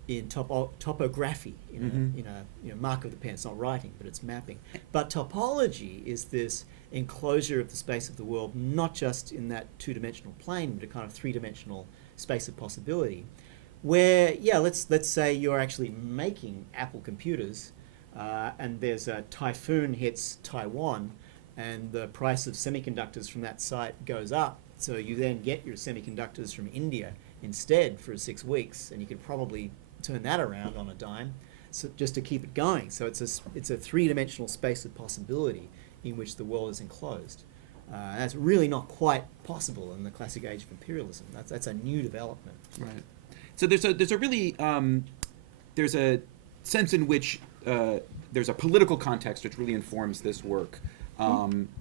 in topography, in a mark of the pen. It's not writing, but it's mapping. But topology is this enclosure of the space of the world, not just in that two-dimensional plane, but a kind of three-dimensional space of possibility, where, let's say you're actually making Apple computers, and there's a typhoon hits Taiwan, and the price of semiconductors from that site goes up, so you then get your semiconductors from India instead for 6 weeks, and you could probably turn that around on a dime, so just to keep it going. So it's a three-dimensional space of possibility in which the world is enclosed. That's really not quite possible in the classic age of imperialism. That's a new development. Right. So there's a really there's a sense in which there's a political context which really informs this work,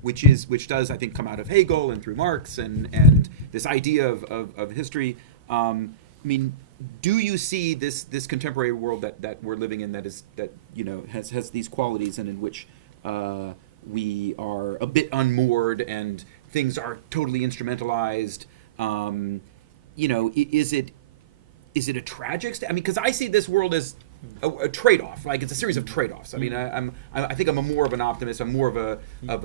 which does, I think, come out of Hegel and through Marx and this idea of history. I mean, do you see this contemporary world that we're living in that has these qualities, and in which we are a bit unmoored and things are totally instrumentalized? Is it a tragic? I mean, because I see this world as a trade-off. Like, it's a series of trade-offs. I mean, I think I'm more of an optimist. I'm more of a I'm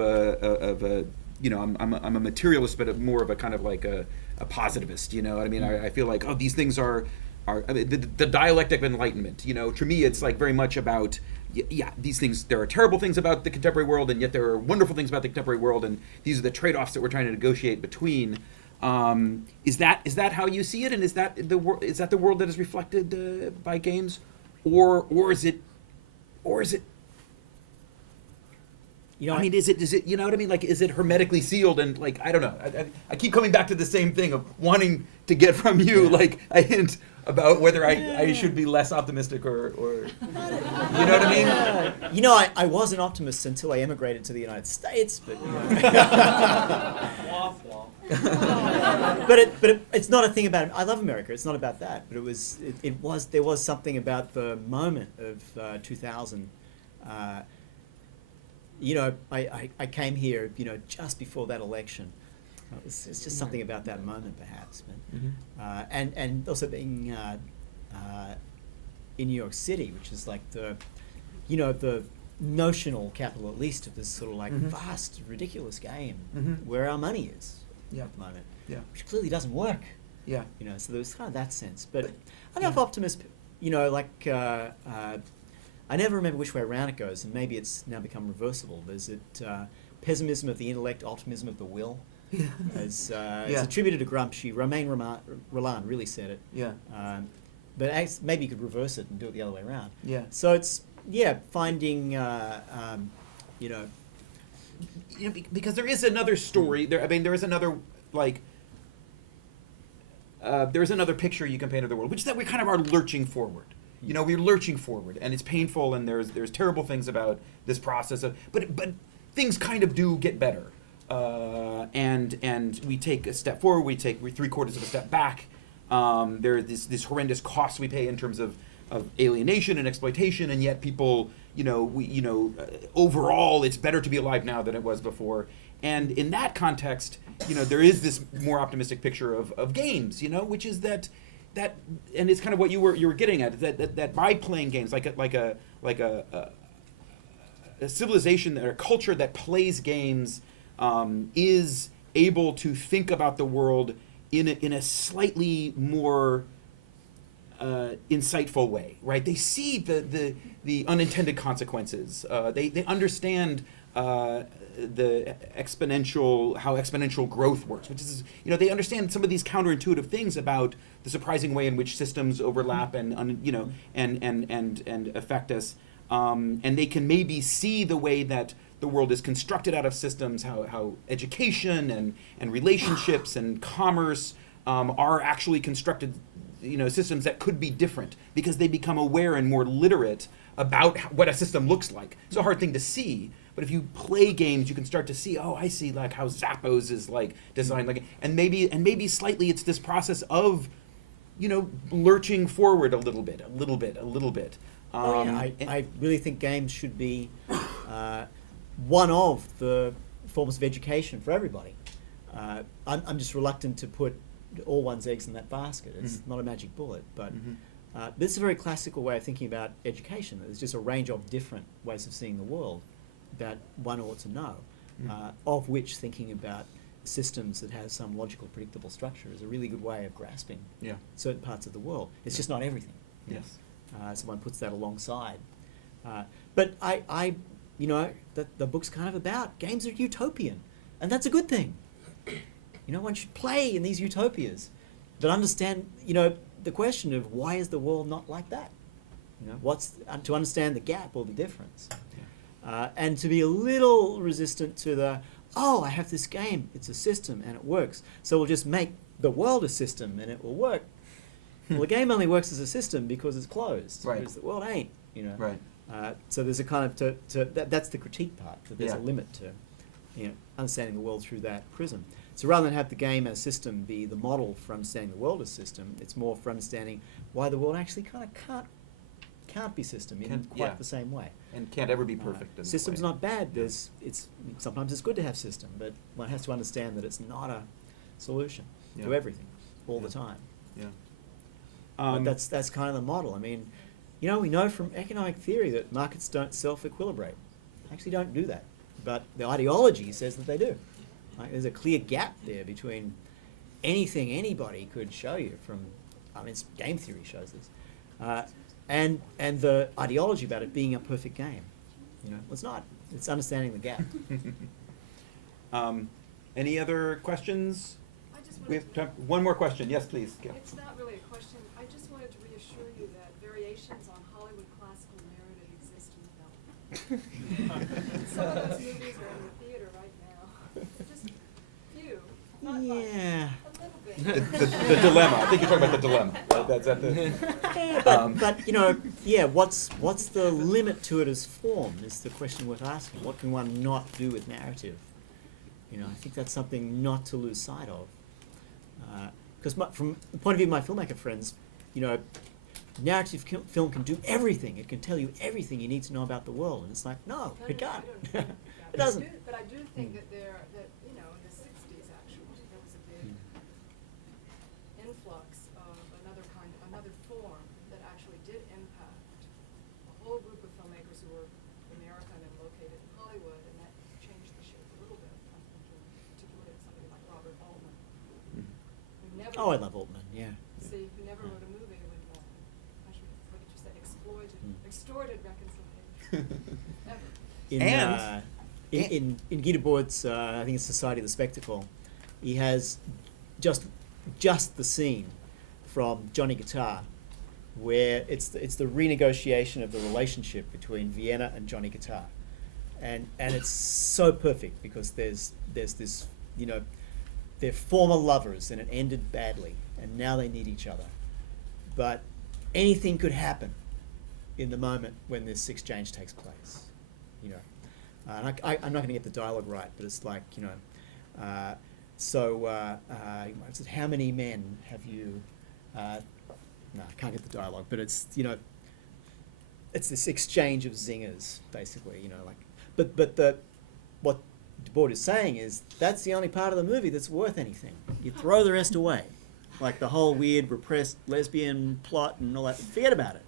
a materialist, but more of a kind of like a positivist. You know what I mean? I feel like these things are I mean, the dialectic of enlightenment. To me, it's like very much about these things. There are terrible things about the contemporary world, and yet there are wonderful things about the contemporary world, and these are the trade-offs that we're trying to negotiate between. Is that how you see it, and is that the world that is reflected by games, or is it? I mean, is it? You know what I mean? Like, is it hermetically sealed? And like, I don't know. I keep coming back to the same thing of wanting to get from you like a hint about whether I should be less optimistic or you know what I mean? I was an optimist until I immigrated to the United States, but but it's not a thing about. I love America. It's not about that. But there was something about the moment of 2000. I came here, just before that election. It's just something about that moment, perhaps. But, and also being in New York City, which is like the notional capital, at least, of this sort of like vast, ridiculous game where our money is at the moment, which clearly doesn't work. So there's kind of that sense. But I don't know if optimist, I never remember which way around it goes, and maybe it's now become reversible. There's pessimism of the intellect, optimism of the will. It's attributed to Gramsci. Romain Rolland really said it. But maybe you could reverse it and do it the other way around. So it's finding because there is another story there. I mean, there is another there's another picture you can paint of the world, which is that we kind of are lurching forward. We're lurching forward, and it's painful, and there's terrible things about this process. But things kind of do get better, and we take a step forward. We're 3/4 of a step back. There are this horrendous costs we pay in terms of alienation and exploitation, and yet people, overall, it's better to be alive now than it was before. And in that context, there is this more optimistic picture of games, which is that, and it's kind of what you were getting at, that by playing games, like a civilization or a culture that plays games is able to think about the world in a slightly more insightful way, right? They see the unintended consequences. They understand how exponential growth works, which is, they understand some of these counterintuitive things about the surprising way in which systems overlap and affect us, and they can maybe see the way that the world is constructed out of systems, how education and relationships and commerce are actually constructed, systems that could be different because they become aware and more literate about what a system looks like. It's a hard thing to see, but if you play games, you can start to see, I see like how Zappos is like designed, like, and maybe slightly it's this process of, lurching forward a little bit. I really think games should be one of the forms of education for everybody. I'm just reluctant to put all one's eggs in that basket. It's not a magic bullet, but this is a very classical way of thinking about education. There's just a range of different ways of seeing the world that one ought to know, of which thinking about systems that have some logical, predictable structure is a really good way of grasping certain parts of the world. It's just not everything. Yes. So one puts that alongside. But the book's kind of about games are utopian, and that's a good thing. One should play in these utopias, but understand, the question of why is the world not like that? To understand the gap or the difference, and to be a little resistant to I have this game, it's a system and it works, so we'll just make the world a system and it will work. Well, the game only works as a system because it's closed, right. Because the world ain't, Right. So there's a kind of that's the critique part, that there's a limit to understanding the world through that prism. So rather than have the game as system be the model for understanding the world as system, it's more for understanding why the world actually kind of can't be system in quite the same way. And can't ever be perfect. In System's that way. not bad. Sometimes it's good to have system, but one has to understand that it's not a solution to everything all the time. Yeah. But that's kind of the model. I mean, we know from economic theory that markets don't self-equilibrate. They actually don't do that. But the ideology says that they do. Right? There's a clear gap there between anything anybody could show you from, game theory shows this, and the ideology about it being a perfect game. Well, it's not. It's understanding the gap. Any other questions? I just We wanted have time. One more question. Yes, please. Gail. It's not really a question. I just wanted to reassure you that variations on Hollywood classical narrative exist in film. Some of those movies are in the theater right now. Just few, not much. Yeah. A little bit. The dilemma. I think you're talking about the dilemma. Right? That's at the. What's the limit to it as form is the question worth asking. What can one not do with narrative? I think that's something not to lose sight of. Because from the point of view of my filmmaker friends, narrative film can do everything. It can tell you everything you need to know about the world. And it's like, no, it can't. It doesn't. But I do think that in the 60s actually, there was a big influx of another form that actually did impact a whole group of filmmakers who were American and located in Hollywood, and that changed the shape a little bit. I'm thinking particularly of somebody like Robert Altman, who never I love Altman, yeah. who never wrote a movie with actually, what did you say, extorted reconciliation. Ever. In Guy Debord's, I think it's Society of the Spectacle, he has just the scene from Johnny Guitar, where it's the renegotiation of the relationship between Vienna and Johnny Guitar, and it's so perfect because there's this, they're former lovers and it ended badly and now they need each other, but anything could happen in the moment when this exchange takes place, And I'm not going to get the dialogue right, but it's like, how many men have you? No, I can't get the dialogue, but it's it's this exchange of zingers, basically, But what Debord is saying is that's the only part of the movie that's worth anything. You throw the rest away, like the whole weird repressed lesbian plot and all that. Forget about it.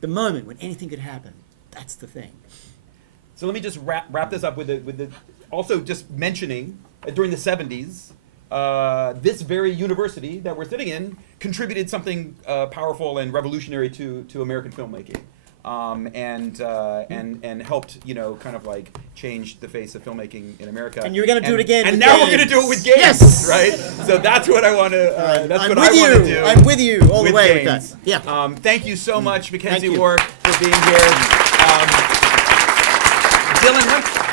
The moment when anything could happen, that's the thing. So let me just wrap this up with the also just mentioning during the 70s, this very university that we're sitting in contributed something powerful and revolutionary to American filmmaking. and helped, kind of like change the face of filmmaking in America. And you're gonna do it again And with now we're gonna games. do it with games, Yes! right? So that's what I want to. That's I'm what with I want to you. do. I'm with you all the way with games. that. Yeah. Thank you so much, Thank McKenzie you. Wark, for being here. Dylan,